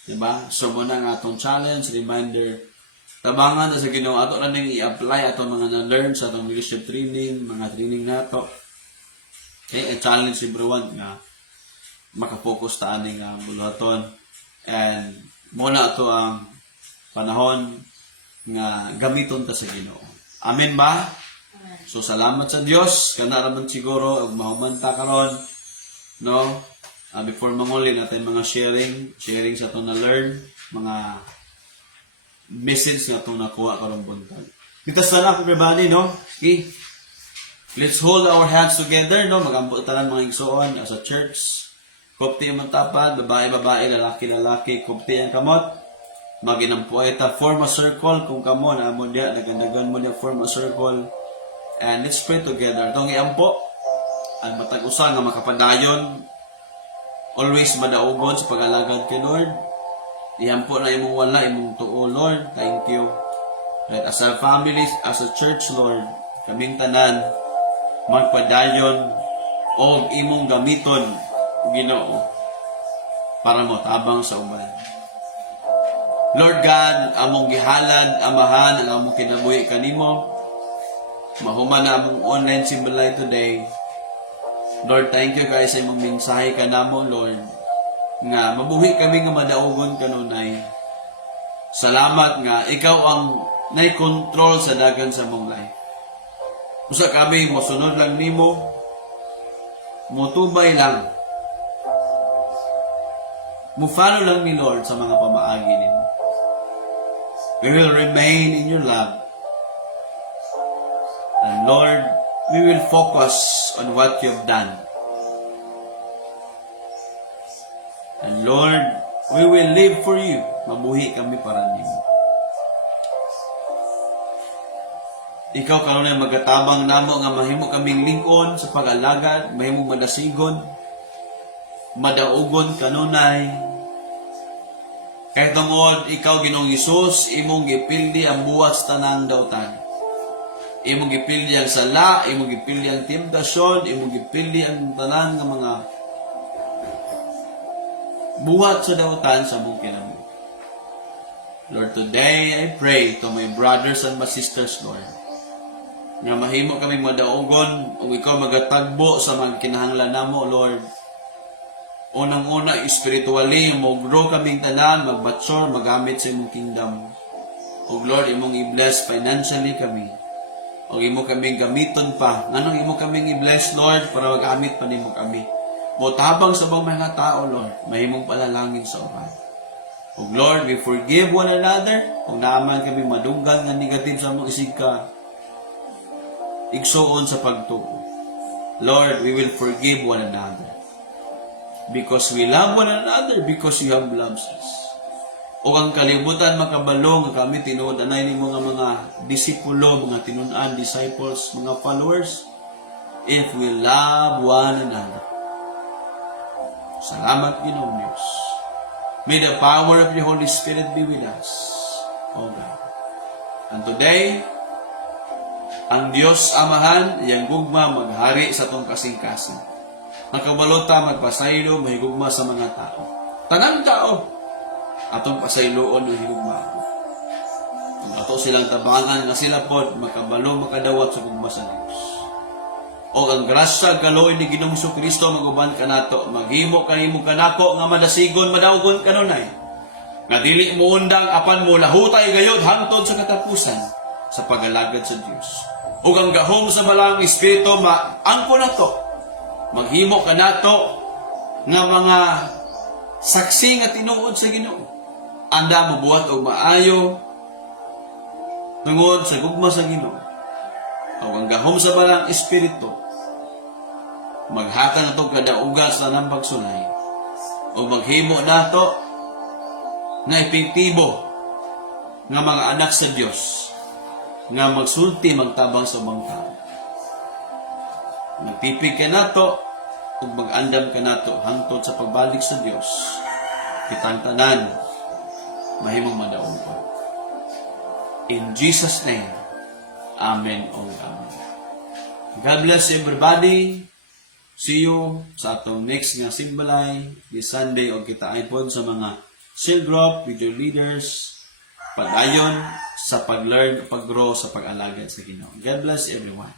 Diba? So, muna nga atong challenge, reminder, tabangan na sa Ginoo, ato na ning i-apply atong mga na-learn sa atong leadership training, mga training nato. Okay, i-challenge everyone nga makapokus ta aning buluhaton. And muna ato ang panahon nga gamiton ta sa Ginoo. Amen ba? So salamat sa Dios kana raman siguro og mahumanta karon, no? Before manguli natin mga sharing sa atong na-learn, mga message nga itong nakuha karong buntag. Kita sana everybody, no? Okay. Let's hold our hands together, no? Magambot tanan mga igsoon as a church. Kopti ang tapad, babae, lalaki, kopti ang kamot. Maginang poeta, form a circle kung kamo na mo dia, nagandagan mo dia, form a circle. And let's pray together. Itong iampo, ang matag-usa nga makapadayon, always madaugon sa pag-alagad kay Lord. Iampo na imong wala, imong tuo, Lord. Thank you. Right, as a family, as a church, Lord, kaming tanan, magpadayon, o imong gamiton, Ginoo, para mo tabang sa uban. Lord God, among gihalad, amahan, ang among kinabuhi kanimo, mahuman na among online simbalay today. Lord, thank you guys sa imong mensahe ka namo, Lord, nga mabuhi kami nga madaugon kanunay. Salamat nga ikaw ang nay-control sa dagan sa mong life. Usa kami mosunod lang nimo, mutubay lang, mufalo lang ni Lord sa mga pamaagi nimo. We will remain in your love. And Lord, we will focus on what you've done. And Lord, we will live for you. Mabuhi kami para nimo. Ikaw karon ay magatabang namo nga mahimo kaming lingkon sa pag-alagad, mahimo madasigon, madaugon kanunay. Kahit tungod, ikaw Ginoong Hesus, imong gipildi ang buhat sa tanang dautan. Imong gipildi ang sala, imong gipildi ang temptasyon, imong gipildi ang tanang nga mga buhat sa dautan sa mong kinabuhi. Lord, today I pray to my brothers and my sisters, Lord, nga mahimo kaming madaugon o ikaw magatagbo sa mga kinahanglan namo, Lord. Unang-una, spiritually, mag-grow kaming tanan, mag-mature, magamit sa imong kingdom. O Lord, imong i-bless financially kami. O imo kaming gamiton pa. Anong imo kaming i-bless, Lord, para magamit pa nimo kami. Motabang sa bang mga tao, Lord, mahimong palalangin sa uban. O Lord, we forgive one another. Kung naaman kami madunggan nga negative sa mong isig ka, igsuon sa pagtuo. Lord, we will forgive one another. Because we love one another, because you have loved us. O ang kalibutan makabalo nga kami tinuod anay ni mga disipulo, mga tinunan, disciples, mga followers, if we love one another. Salamat, Ginoong Diyos. May the power of the Holy Spirit be with us, O God. And today, ang Diyos Amahan, iyang gugma maghari sa tong kasing-kasing. Nakabalota magpasaylo, mahigugma sa mga tao. Tanang tao, atong pasayloon ng higugma ako. Kung ato silang tabangan nga sila pod, makabalo, makadawat sa gugma sa Diyos. O ang grasya, galoy ni Ginoong Kristo maguban ka nato, maghimo kanimo kanako nga madasigon, madaugon kanunay. Nga dili mo undang, apan mo lahutay gayod, hangtod sa katapusan, sa pagalagad sa Diyos. O ang gahom sa balang Espiritu, maangko na to. Maghimo ka nato nga mga saksi nga tinuod sa Ginoo. Anda mabuhat og maayo tungod sa gugma sa Ginoo. O ang gahom sa balang Espiritu, maghatag nato kadaugan sa nambag sunay. O maghimo nato nga epektibo nga mga anak sa Dios nga magsulti magtabang sa ubang tao. Magtipig ka nato ug mag-andam ka nato hangtod sa pagbalik sa Dios. Kitang tanan mahimong madaog pa. In Jesus' name, Amen o Amen. God bless everybody. See you sa atong next nga simbalay this Sunday o kita ay pod sa mga cell group with your leaders padayon sa pag-learn, pag-grow sa pag-alagad sa Ginoo. God bless everyone.